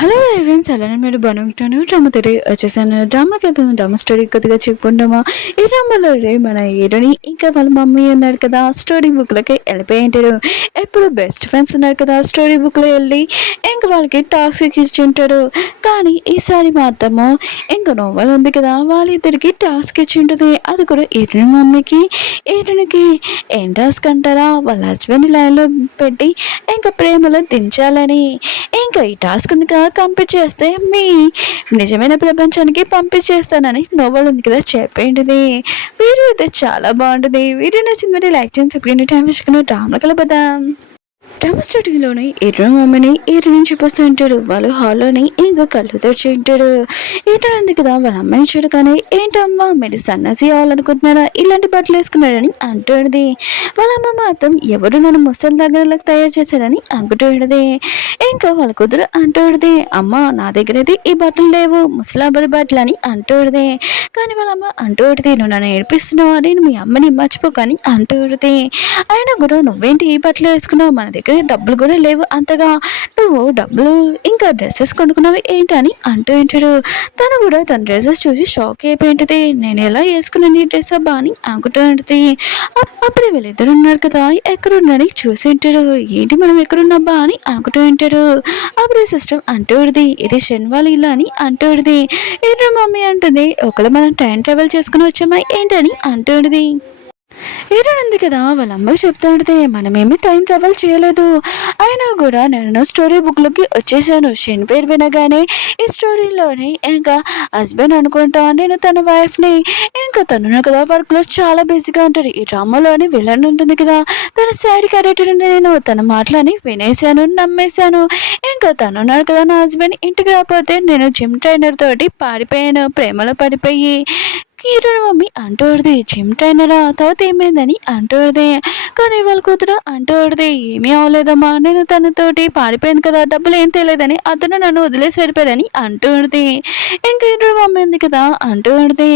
Hello Evans అలానే మీరు బాగుంటాను drama తోటి వచ్చేసాను. డ్రామాకి అయిపోయిన డ్రామా స్టోరీ కొద్దిగా చెప్పుకుంటామా. ఈ డ్రామాలో మన హీరోని ఇంకా వాళ్ళ మమ్మీ ఉన్నాడు కదా, స్టోరీ బుక్లకి వెళ్ళిపోయి ఉంటాడు. ఎప్పుడు బెస్ట్ ఫ్రెండ్స్ ఉన్నారు కదా, స్టోరీ బుక్లో వెళ్ళి ఇంకా వాళ్ళకి టాస్క్ ఇచ్చి ఉంటాడు. కానీ ఈసారి మాత్రము ఇంకా నోవెల్ ఉంది కదా, వాళ్ళిద్దరికి టాస్క్ ఇచ్చి ఉంటుంది. అది కూడా హీరోని మమ్మీకి హీరోనికి. ఏం టాస్క్ అంటారా, వాళ్ళ హస్బెండ్ లైన్లో పెట్టి ఇంకా ప్రేమలో దించాలని. ఇంకా ఈ టాస్క్ ఉంది కదా, కంప్లీట్ చేస్తే మీ నిజమైన ప్రపంచానికి పంపించేస్తానని నోవెల్ ఉంది కదా చెప్పేంటిది. వీడియో అయితే చాలా బాగుంటుంది. వీడియో నచ్చింది మరి లైక్ చేసి సబ్స్క్రైబ్ టైం వేసుకుని డ్రామా కలపదాం. డ్రామా స్టార్టింగ్లోనే ఎర్ర మమ్మని ఎర్ర నుంచి చూపిస్తూ ఉంటాడు. వాళ్ళు హాల్లోని ఇంకా కళ్ళు తెరిచి ఉంటాడు. ఏంటంది కదా వాళ్ళ అమ్మాయిని చూడగానే, ఏంటమ్మా మీరు సన్నసి అవ్వాలనుకుంటున్నారా, ఇలాంటి బట్టలు వేసుకున్నారని అంటుంది. వాళ్ళ అమ్మ మాత్రం ఎవరు నన్ను ముసలి దగ్గరలకు తయారు చేశారని అనుకుంటుంది. ఇంకా వాళ్ళ కూతురు అంటుంది, అమ్మ నా దగ్గర అయితే ఈ బట్టలు లేవు, ముసలాబరి బట్టలు అని అంటుంది. కానీ వాళ్ళ అమ్మ అంటుంది, నువ్వు నన్ను ఏడిపిస్తున్నావు, నేను మీ అమ్మని మర్చిపోకని అంటుంది. అయినా కూడా నువ్వేంటి ఈ బట్టలు వేసుకున్నావు, మన దగ్గర డబ్బులు కూడా లేవు అంతగా, నువ్వు డబ్బులు ఇంకా డ్రెస్సెస్ కొనుక్కున్నావు ఏంటని అంటూ ఉంటాడు. తను కూడా తన డ్రెస్సెస్ చూసి షాక్ అయిపోయింటుంది. నేను ఎలా వేసుకున్నాను ఈ డ్రెస్ అబ్బా అని అనుకుంటూ ఉంటుంది. అప్పుడే వీళ్ళిద్దరు ఉన్నారు కదా, ఎక్కడున్నారని చూసి ఉంటాడు. ఏంటి మనం ఎక్కడున్నాబ్బా అని అనుకుంటూ ఉంటాడు. అప్పుడే సిస్టమ్ అంటుంది, ఇది శనివాళ ఇల్లు అని అంటుంది. ఏంటో మమ్మీ అంటుంది, ఒకవేళ మనం టైం ట్రావెల్ చేసుకుని వచ్చామా ఏంటని అంటుంది. ఏడుంది కదా వాళ్ళ అమ్మకి చెప్తా ఉంటే, మనమేమి టైం ట్రావెల్ చేయలేదు, అయినా కూడా నేను స్టోరీ బుక్లోకి వచ్చేసాను. షెన్ పేరు వినగానే ఈ స్టోరీలోని ఇంకా హస్బెండ్ అనుకుంటా, నేను తన వైఫ్ని, ఇంకా తను కదా వర్క్లో చాలా బిజీగా ఉంటాడు. ఈ డ్రామాలోని విలన్ ఉంటుంది కదా, తన సైడ్ క్యారెక్టర్ నేను తన మాటలని వినేశాను, నమ్మేశాను. ఇంకా తనున్నాడు కదా నా హస్బెండ్, ఇంటికి రాకపోతే నేను జిమ్ ట్రైనర్ తోటి పాడిపోయాను, ప్రేమలో పడిపోయి. హీరోని మమ్మీ అంటూడది, జిమ్ ట్రైనరా, తర్వాత ఏమైందని అంటూడదే. కానీ వాళ్ళ కూతురు అంటూడది, ఏమీ అవ్వలేదమ్మా, నేను తనతోటి పారిపోయాను కదా, డబ్బులు ఏం తెలియదని అతను నన్ను వదిలేసి వెళ్ళిపోయాడని అంటూడది. ఇంకా హీరోని మమ్మీ ఉంది కదా అంటూడది,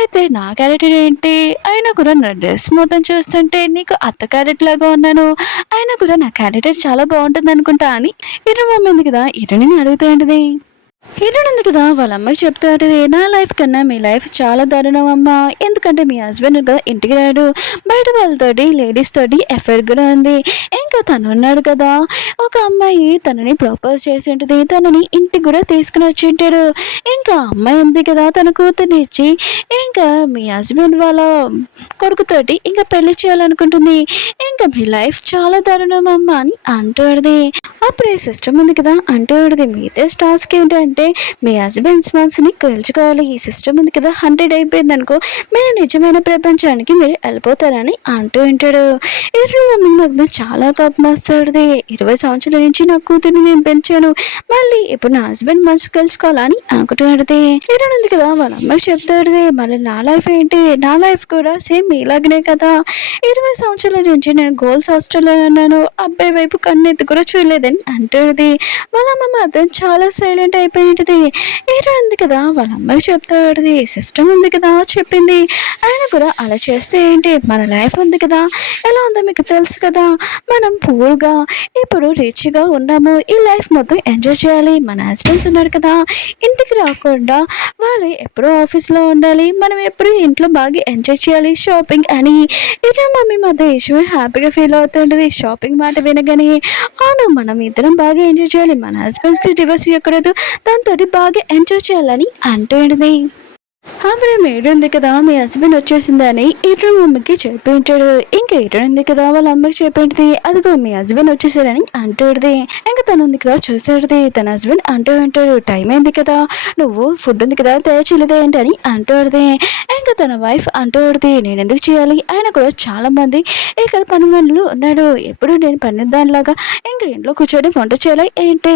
అయితే నా క్యారెక్టర్ ఏంటి, అయినా కూడా నా డ్రెస్ మొత్తం చూస్తుంటే నీకు అత్త క్యారెక్టర్ లాగా ఉన్నాను, అయినా కూడా నా క్యారెక్టర్ చాలా బాగుంటుంది అనుకుంటా అని హీరోని మమ్మీ ఉంది కదా హీరోని అడుగుతూ ఉంటుంది. హీరోయిన్ ఉంది కదా వాళ్ళ అమ్మకి చెప్తాడు, నా లైఫ్ కన్నా మీ లైఫ్ చాలా దారుణం అమ్మా, ఎందుకంటే మీ హస్బెండ్ కదా ఇంటికి రాడు, బయట వాళ్ళతోటి లేడీస్ తోటి ఎఫైర్ కూడా ఉంది. ఇంకా తను ఉన్నాడు కదా, ఒక అమ్మాయి తనని ప్రపోజ్ చేసి ఉంటుంది, తనని ఇంటికి కూడా తీసుకుని వచ్చి ఉంటాడు. ఇంకా అమ్మాయి ఉంది కదా తన కూతుర్ని ఇచ్చి ఇంకా మీ హస్బెండ్ వాళ్ళ కొడుకుతోటి ఇంకా పెళ్లి చేయాలనుకుంటుంది. ఇంకా మీ లైఫ్ చాలా దారుణం అమ్మ అని అంటుంది. అప్పుడే సిస్టమ్ ఉంది కదా అంటుంది, మీదే టాస్క్ ఏంటంటే మీ హస్బెండ్స్ మనసుని గెలుచుకోవాలి. ఈ సిస్టమ్ ఉంది కదా 100 అయిపోయింది అనుకో, మీరు నిజమైన ప్రపంచానికి మీరు వెళ్ళిపోతారని అంటూ ఉంటాడు. మమ్మీ నాకు చాలా కోపం వస్తుంది, 20 సంవత్సరాల నుంచి నా కూతుర్ని నేను పెంచాను, మళ్ళీ ఇప్పుడు నా హస్బెండ్ మనసు గెలుచుకోవాలని అనుకుంటాడు. ఉంది కదా వాళ్ళ అమ్మాయి చెప్తాడు, మళ్ళీ నా లైఫ్ ఏంటి, నా లైఫ్ కూడా సేమ్ ఇలాగనే కదా, 20 సంవత్సరాల నుంచి నేను గర్ల్స్ హాస్టల్లో ఉన్నాను, అబ్బాయి వైపు కన్నెత్తి కూడా చూడలేదని అంటుంది. వాళ్ళ అమ్మ మాత్రం చాలా సైలెంట్ అయిపోయింది. ఉంది కదా వాళ్ళ అమ్మాయి చెప్తాడు, సిస్టమ్ ఉంది కదా చెప్పింది, ఆయన కూడా అలా చేస్తే ఏంటి, మన లైఫ్ ఉంది కదా ఎలా ఉందో మీకు తెలుసు కదా, మనం పూర్గా ఇప్పుడు రిచ్గా ఉన్నాము, ఈ లైఫ్ మొత్తం ఎంజాయ్ చేయాలి, మన హస్బెండ్స్ ఉన్నారు కదా ఇంటికి రాకుండా వాళ్ళు ఎప్పుడూ ఆఫీస్లో ఉండాలి, మనం ఎప్పుడు ఇంట్లో బాగా ఎంజాయ్ చేయాలి, షాపింగ్ అని. ఇద్దరు మమ్మీ మధ్య ఈశ్వర్ హ్యాపీగా ఫీల్ అవుతుంటుంది. షాపింగ్ మాట వినగానే, అవును మనం ఇద్దరం బాగా ఎంజాయ్ చేయాలి, మన హస్బెండ్స్కి డివోర్స్ ఇవ్వకూడదు, దాంతో బాగా ఎంజాయ్ చేయాలని అంటుంది. అప్పుడే మేడ ఉంది కదా మీ హస్బెండ్ వచ్చేసిందని ఇటు మమ్మీకి చెప్పింటాడు. ఇంకా ఇటు ఉంది కదా వాళ్ళ అమ్మకి చెప్పింది, అదిగో మీ హస్బెండ్ వచ్చేసాడని అంటాడుది. ఇంకా తను ఉంది కదా చూసాడుది, తన హస్బెండ్ అంటూ ఉంటాడు, టైం అయింది కదా, నువ్వు ఫుడ్ ఉంది కదా తయారు చేయలేదే ఏంటి అని అంటాడుది. ఇంకా తన వైఫ్ అంటాడుది, నేను ఎందుకు చేయాలి, ఆయన కూడా చాలా మంది ఇక్కడ పని పనులు ఉన్నాడు, ఎప్పుడు నేను పని దానిలాగా ఇంకా ఇంట్లో కూర్చొని వంట చేయాలి ఏంటి,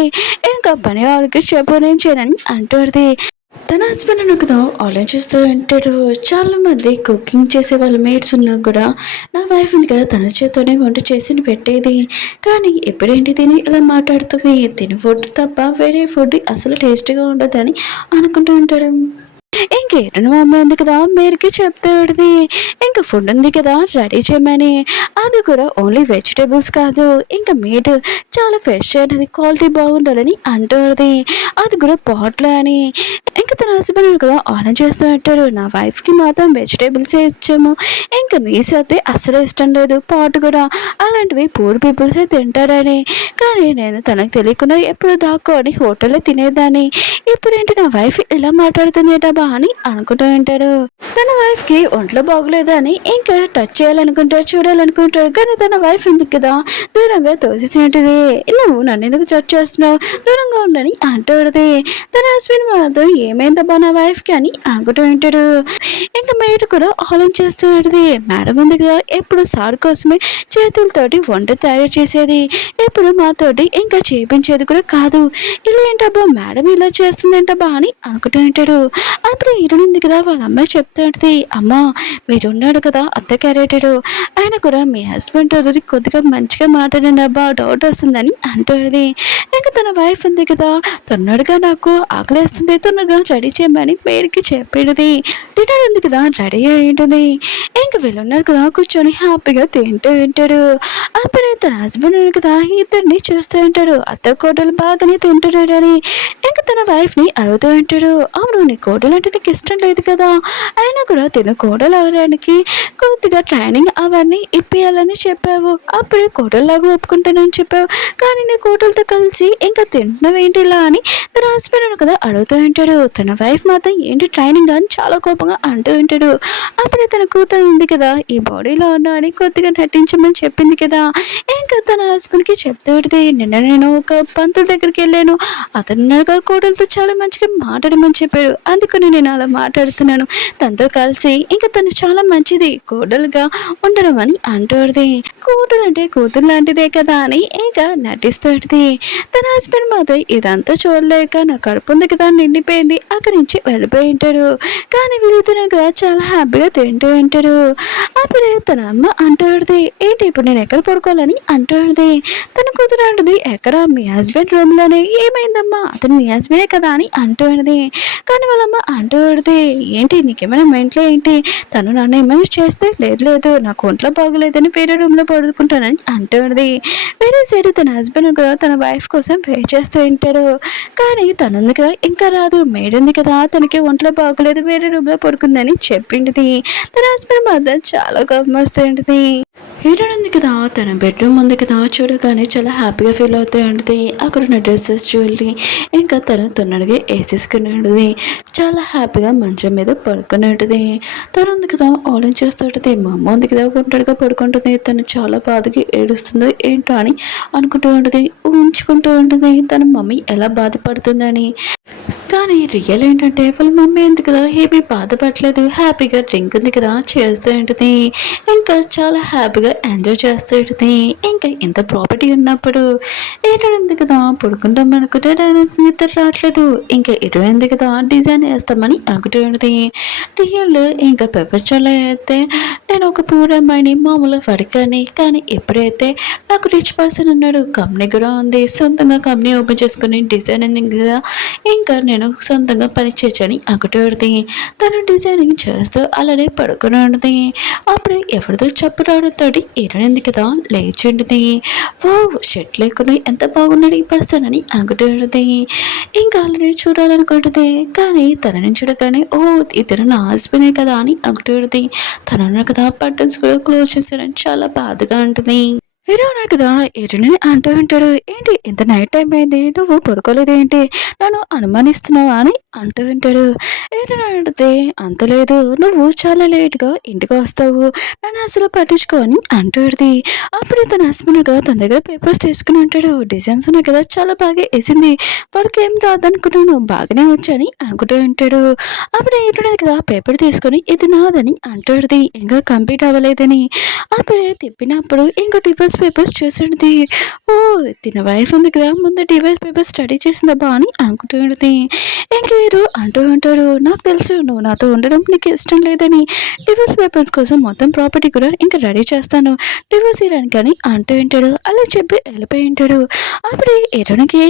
ఇంకా పని వాళ్ళకి చెప్పు నేను చేయనని అంటాడుది. తన హస్బెండ్ కదా ఆలోచిస్తూ ఉంటాడు, చాలా మంది కుకింగ్ చేసే వాళ్ళ మేడ్స్ ఉన్నా కూడా నా వైఫ్ ఉంది కదా తన చేతోనే వంట చేసి పెట్టేది, కానీ ఎప్పుడేంటి తిని ఇలా మాట్లాడుతుంది, తిని ఫుడ్ తప్ప వేరే ఫుడ్ అసలు టేస్టీగా ఉండదని అనుకుంటూ ఉంటాడు. ఇంకేటను మమ్మీ ఉంది కదా మీరుకి చెప్తాడుది ఇంకా ఫుడ్ ఉంది కదా రెడీ చేయమని. అది కూడా ఓన్లీ వెజిటేబుల్స్ కాదు ఇంకా మీట్ చాలా ఫ్రెష్ అయినది క్వాలిటీ బాగుండాలని అంటాడు. అది కూడా పాట్లో అని. ఇంకా తన హస్బెండ్ కదా ఆన్ చేస్తూ ఉంటాడు. నా వైఫ్కి మాత్రం వెజిటేబుల్స్ ఇచ్చాము, ఇంకా నీస్ అయితే అసలు ఇష్టం లేదు, పాట్ కూడా అలాంటివి పూర్ పీపుల్సే తింటారని. కానీ నేను తనకు తెలియకుండా ఎప్పుడు దాక్కొని హోటల్లో తినేదాన్ని. ఇప్పుడేంటి నా వైఫ్ ఇలా మాట్లాడుతుంది డబ్బా అని అనుకుంటూ ఉంటాడు. తన వైఫ్కి ఒంట్లో బాగోలేదని ఇంకా టచ్ చేయాలనుకుంటాడు, చూడాలనుకుంటాడు. కానీ తన వైఫ్ ఎందుకు కదా దూరంగా తోసేసేంటిది. నువ్వు నన్ను ఎందుకు టచ్ చేస్తున్నావు, దూరంగా ఉండని అంటాడుది. తన హస్బెండ్ మాత్రం ఏమైందబ్బా నా వైఫ్కి అని అనుకుంటూ ఉంటాడు. ఇంకా మేడ కూడా ఆలోచిస్తూ ఉంటుంది. మేడం ఉంది కదా ఎప్పుడు సార్ కోసమే చేతులతోటి వంట తయారు చేసేది, ఎప్పుడు మాతోటి ఇంకా చేపించేది కూడా కాదు. ఇలా ఏంటబ్బా మేడం ఇలా చేస్తుందేంటబ్బా అని అనుకుంటూ ఉంటాడు. అప్పుడు ఈరునింది కదా వాళ్ళ అమ్మాయి చెప్తూ ఉంటుంది. అమ్మ మీరున్నాడు కదా అత్త క్యారెక్టరు, ఆయన కూడా మీ హస్బెండ్ కొద్దిగా మంచిగా మాట్లాడండి అబ్బా డౌట్ వస్తుందని అంటుంది. ఇంకా తన వైఫ్ ఉంది కదా తొందరగా నాకు ఆకలేస్తుంది తొందరగా రెడీ చేయమని మేడికి చెప్పేది. డిన్నర్ ఉంది కదా రెడీ అయ్యింటుంది. ఇంక వీళ్ళున్నారు కదా కూర్చొని హ్యాపీగా తింటూ ఉంటాడు. అప్పుడే తన హస్బెండ్ కదా ఇద్దరిని చూస్తూ ఉంటాడు. అత్త కోడలు బాగానే తింటున్నాడని. ఇంకా తన వైఫ్ని అడుగుతూ ఉంటాడు. అవును నీ కోడలు అంటే నీకు ఇష్టం లేదు కదా, అయినా కూడా తిను కోడలు అవడానికి కొద్దిగా ట్రైనింగ్ అవన్నీ ఇప్పియాలని చెప్పావు, అప్పుడే కోడల్లాగా ఒప్పుకుంటానని చెప్పావు, కానీ నీ కోడలతో కలిసి ఇంకా తింటున్నావు ఏంటి ఇలా అని తన హస్బెండ్ కదా అడుగుతూ ఉంటాడు. తన వైఫ్ మాత్రం ఏంటి ట్రైనింగ్ అని చాలా కోపంగా అంటూ ఉంటాడు. అప్పుడే తన కూతురు ఉంది కదా ఈ బాడీలో ఉన్నా అని కొద్దిగా నటించమని చెప్పింది కదా. ఇంకా తన హస్బెండ్కి చెప్తూ ఉంటుంది. నిన్న నేను ఒక పంతుల దగ్గరికి వెళ్ళాను, అతను కోడలతో చాలా మంచిగా మాట్లాడమని చెప్పాడు, అందుకని నేను అలా మాట్లాడుతున్నాను, తనతో కలిసి ఇంకా తను చాలా మంచిది కోడలుగా ఉండడం అని అంటుంది. కూతురు అంటే కూతురు లాంటిదే కదా అని ఇంకా నటిస్తుంది. తన హస్బెండ్ మాత్రం ఇదంతా చూడలేక నా కడుపు ఉంది కదా నిండిపోయింది అక్కడి నుంచి వెళ్ళిపోయి ఉంటాడు. కానీ వీళ్ళిద్దరు కదా చాలా హ్యాపీగా తింటూ ఉంటాడు. అప్పుడే తన అమ్మ అంటుంది. ఏంటి ఇప్పుడు నేను ఎక్కడ పడుకోవాలని అంటుంది. తన కూతురు అంటుంది ఎక్కడ మీ హస్బెండ్ రూమ్లోనే. ఏమైందమ్మా అతను మీ హస్బెండే కదా అని అంటుంది. కానీ వాళ్ళమ్మ అంటుంది ఏంటి నీకేమైనా మెంట్లో ఏంటి, తను నన్ను ఏమైనా చేస్తే లేదు లేదు నాకు ఒంట్లో బాగోలేదని వేరే రూమ్లో పడుకుంటానని అంటుంది. వేరే సైడ్ తన హస్బెండ్ కదా తన వైఫ్ కోసం వెయిట్ చేస్తూ ఉంటాడు. కానీ తనుంది కదా ఇంకా రాదు, మేడుంది కదా తనకి ఒంట్లో బాగోలేదు వేరే రూమ్లో పడుకుందని చెప్పింది. తన హస్బెండ్ మాత్రం చాలా కోపం వస్తుంటుంది. హీరోయిన్ ఉంది కదా తన బెడ్రూమ్ ఉంది కదా చూడగానే చాలా హ్యాపీగా ఫీల్ అవుతూ ఉంటుంది. అక్కడ ఉన్న డ్రెస్సెస్ జ్యువెలరీ ఇంకా తను తొందరగా వేసేసుకుని ఉంటుంది. చాలా హ్యాపీగా మంచం మీద పడుకుని ఉంటుంది. తను ఉంది కదా ఆలోచిస్తూ ఉంటుంది. మా అమ్మ ఉంది కదా ఒంటరిగా పడుకుంటుంది, తను చాలా బాధగా ఏడుస్తుందో ఏంటో అని అనుకుంటూ ఉంటుంది, ఉంచుకుంటూ ఉంటుంది తన మమ్మీ ఎలా బాధపడుతుందని. కానీ రియల్ ఏంటంటే వాళ్ళ మమ్మీ ఉంది కదా ఏమీ బాధపడలేదు, హ్యాపీగా డ్రింక్ ఉంది కదా చేస్తూ ఉంటుంది, ఇంకా చాలా హ్యాపీగా ఎంజాయ్ చేస్తూ ఉంటుంది. ఇంకా ఇంత ప్రాపర్టీ ఉన్నప్పుడు ఉంది కదా పడుకుంటాం అనుకుంటే నిద్ర రావట్లేదు, ఇంకా ఉంది కదా డిజైన్ వేస్తామని అనుకుంటూ ఉంటుంది. రియల్ ఇంకా ప్రపంచంలో అయితే నేను ఒక పూర్ అమ్మాయిని మామూలు పడికాని, కానీ ఎప్పుడైతే నాకు రిచ్ పర్సన్ ఉన్నాడు, కంపెనీ కూడా ఉంది, సొంతంగా కంపెనీ ఓపెన్ చేసుకుని డిజైనింగ్ కదా ఇంకా నేను సొంతంగా పని చేయని అనుకుంటుంది. తను డిజైనింగ్ చేస్తూ అలానే పడుకుని ఉంటుంది. అప్పుడు ఎవరితో చెప్పు రావడంతో ఏమైంది కదా లేచి ఉంటుంది. ఓ షర్ట్ లేకుండా ఎంత బాగున్నాడు ఈ పర్సన్ అని అనుకుంటుంది. ఇంకా అలానే చూడాలనుకుంటుంది. కానీ తనని చూడగానే ఓ ఇతను నా హస్బెండే కదా అని అనుకుంటుంది. తను కదా బటన్స్ కూడా క్లోజ్ చేశారని చాలా బాధగా ఉంటుంది. హీరో ఉన్నాడు కదా ఎరుని అంటూ ఉంటాడు. ఏంటి ఇంత నైట్ టైం అయింది నువ్వు పడుకోలేదేంటి, నన్ను అనుమానిస్తున్నావా అని అంటూ ఉంటాడు. ఎరుని అడిగితే అంత లేదు, నువ్వు చాలా లేట్గా ఇంటికి వస్తావు, నన్ను అసలు పట్టించుకో అని అంటుంది. అప్పుడే తన హస్బెండ్ కదా తన దగ్గర పేపర్స్ తీసుకుని ఉంటాడు. డిజైన్స్ ఉన్నాయి కదా చాలా బాగా వేసింది, వాడికి ఏం రాదనుకున్నాను బాగానే వచ్చని అనుకుంటూ ఉంటాడు. అప్పుడు ఏంటంటే కదా పేపర్ తీసుకొని ఇది నాదని అంటుంది, ఇంకా కంప్లీట్ అవ్వలేదని. అప్పుడే తిప్పినప్పుడు ఇంకో డివోర్స్ పేపర్స్ చూసింది. ఓ తిన వైఫ్ ఉంది కదా, ముందు డివైస్ పేపర్స్ స్టడీ చేసిందబ్బా అని అనుకుంటుంది. ఇంకేదో అంటూ ఉంటాడు, నాకు తెలుసు నువ్వు నాతో ఉండడం నీకు ఇష్టం లేదని, డివోర్స్ పేపర్స్ కోసం మొత్తం ప్రాపర్టీ కూడా ఇంకా రెడీ చేస్తాను, డివోర్స్ ఇవ్వడానికి అని అంటూ ఉంటాడు. అలా చెప్పి వెళ్ళిపోయి ఉంటాడు. అప్పుడే ఎరునికి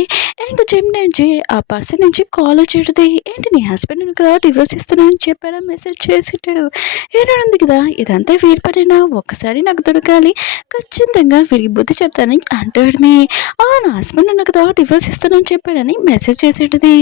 ఇంకా జిమ్ నుంచి ఆ పర్సన్ నుంచి కాల్ వచ్చేది. ఏంటి నీ హస్బెండ్ కదా డివోర్స్ ఇస్తానని చెప్పాడా, మెసేజ్ చేసి ఉంటాడు. ఏనుంది కదా, ఇదంతా వీడి పడినా ఒక్కసారి నాకు దొరకాలి, ఖచ్చితంగా వీడికి బుద్ధి చెప్తానని అంటాడుని. నా హస్బెండ్ ఉన్న కదా డివోర్స్ ఇస్తానని చెప్పాడని మెసేజ్ చేసేటది.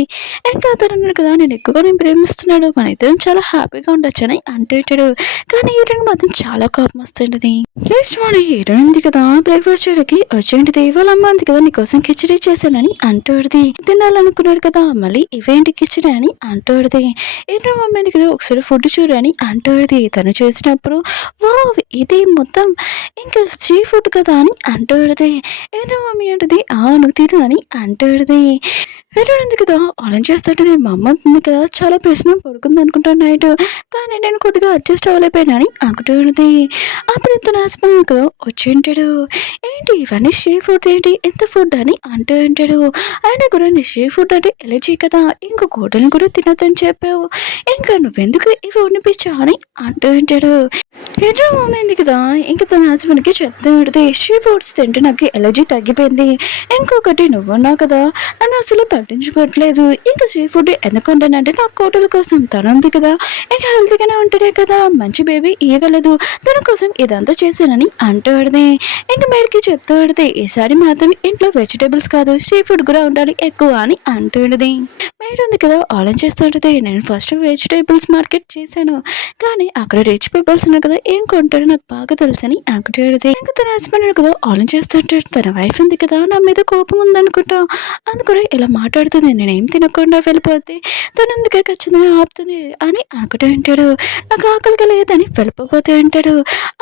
ఇంకా అతను అన్నాడు కదా, నేను ప్రేమిస్తున్నాడు, మన ఇద్దరం చాలా హ్యాపీగా ఉండొచ్చని అంటుంటాడు. కానీ హీరోయిన్ మాత్రం చాలా కోపం వస్తుంటది. ప్లీజ్ వాడు హీరోయిన్ ఉంది కదా బ్రేక్ఫాస్ట్ చేయడానికి వచ్చేంటిది, వాళ్ళ అమ్మ ఉంది కదా నీకోసం కిచడీ చేశానని అంటూడిది. తినాలనుకున్నాడు కదా, మళ్ళీ ఇవేంటి కిచడీ అని అంటూడిది. హీరో మమ్మీ ఉంది కదా ఒకసారి ఫుడ్ చూడని అంటూడిది. తను చేసినప్పుడు వావ్ ఇది మొత్తం ఇంకా సీ ఫుడ్ కదా అని అంటూడిది. హీరో మమ్మీ అంటది నువ్వు తిను అని అంటూడిది. హీరో ఉంది కదా అలా చేస్తుంటది. మా అమ్మ ఉంది కదా చాలా ప్రశ్న పడుకుంది అనుకుంటాను నైట్, కానీ నేను కొద్దిగా అడ్జస్ట్ అవ్వలేకపోయినా అని అంటూడిది. అప్పుడు తన హస్బెండ్ కదా వచ్చింటాడు. ఏంటి ఇవన్నీ షీ ఫుడ్ ఏంటి ఎంత ఫుడ్ అని అంటూ ఉంటాడు. ఆయన కూడా నీ షీ ఫుడ్ అంటే ఎలర్జీ కదా, ఇంకో కోటలను కూడా తినొద్దని చెప్పావు, ఇంకా నువ్వెందుకు ఇవి వండిపించా అని అంటూ ఉంటాడు. హీరో మమ్మీ కదా ఇంకా తన హస్బెండ్కి చెప్తూ ఉంటుంది, షీ ఫుడ్స్ తింటే నాకు ఎలర్జీ తగ్గిపోయింది, ఇంకొకటి నువ్వున్నావు కదా నన్ను అసలు పట్టించుకోవట్లేదు, ఇంకా సీ ఫుడ్ ఎందుకు ఉంటానంటే నా కోటల కోసం తను ఉంది కదా, ఇంకా హెల్తీగానే ఉంటాడే కదా, మంచి బేబీ ఇవ్వగలదు, తన కోసం ఇదంతా చేశానని అంటాడుది. ఇంకా మేడికి చెప్తూ ఉంటుంది, ఈసారి మాత్రం ఇంట్లో వెజిటేబుల్స్ కాదు సీ ఫుడ్ కూడా ఉండాలి ఎక్కువ అని అంటుంది. మేడ్ ఉంది కదా ఆలోచిస్తుంటుంది, నేను ఫస్ట్ వెజిటేబుల్స్ మార్కెట్ చేశాను, కానీ అక్కడ రిచ్ పీపుల్స్ ఉన్నారు కదా ఏం కొంటాడో నాకు బాగా తెలుసని అనుకుంటాడు. ఇంకా తన హస్బెండ్ కదా ఆలోచిస్తుంటాడు, తన వైఫ్ ఉంది కదా నా మీద కోపం ఉందనుకుంటా, అది కూడా ఇలా మాట్లాడుతుంది, నేనేం తినకుండా వెళ్ళిపోతే తను అందుకే ఖచ్చితంగా ఆపుతుంది అని అనుకుంటూ ఉంటాడు. నాకు ఆకలిగా లేదని వెళ్ళిపోతే అంటాడు.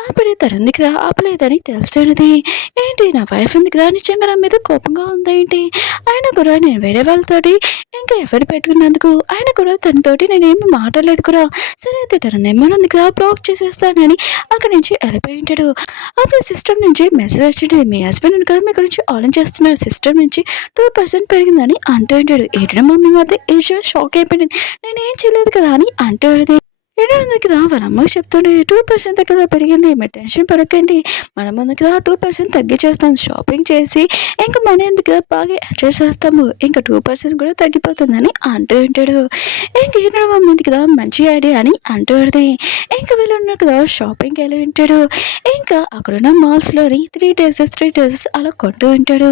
అప్పుడే తనుంది కదా ఆపలేదని తెలిసేది. ఏంటి నా వైఫ్ ఉంది కదా నిజంగా నా మీద కోపంగా ఉందేంటి, ఆయన కూడా నేను వేరే వాళ్ళతోటి ఇంకా ఎఫర్ట్ పెట్టుకున్నందుకు ఆయన కూడా తనతోటి నేనేమి మాట్లాడలేదు కూడా, సరే అయితే తన నెంబర్ ఉంది కదా బ్లాక్ చేసేస్తానని అక్కడి నుంచి వెళ్ళిపోయి ఉంటాడు. అప్పుడు సిస్టమ్ నుంచి మెసేజ్ వచ్చింది, మీ హస్బెండ్ కదా మీ గురించి ఆలోచిస్తున్నారు, సిస్టమ్ నుంచి 2% పెరిగిందని అంటూ ఉంటాడు. ఏంటంటే మమ్మీ మాత్రం ఏషియా షాక్ అయిపోయింది, నేనేం చేయలేదు కదా అని అంటాడు. ఏంటంటే కదా వాళ్ళ అమ్మకి చెప్తుండే 2% కదా పెరిగింది, మీరు టెన్షన్ పడకండి, మన ముందు కదా 2% తగ్గించేస్తాను, షాపింగ్ చేసి ఇంకా మనీ ఎందుకు కదా బాగా ఎంజాయ్ చేస్తాము, ఇంకా 2% కూడా తగ్గిపోతుందని అంటూ ఉంటాడు. ఇంక ఏంటంటే మమ్మీ కదా మంచి ఐడియా అని అంటుంది. ఇంకా వీళ్ళు ఉన్నారు కదా షాపింగ్కి వెళ్ళి ఉంటాడు. ఇంకా అక్కడున్న మాల్స్లోని 3 డ్రెస్సెస్ అలా కొంటూ ఉంటాడు.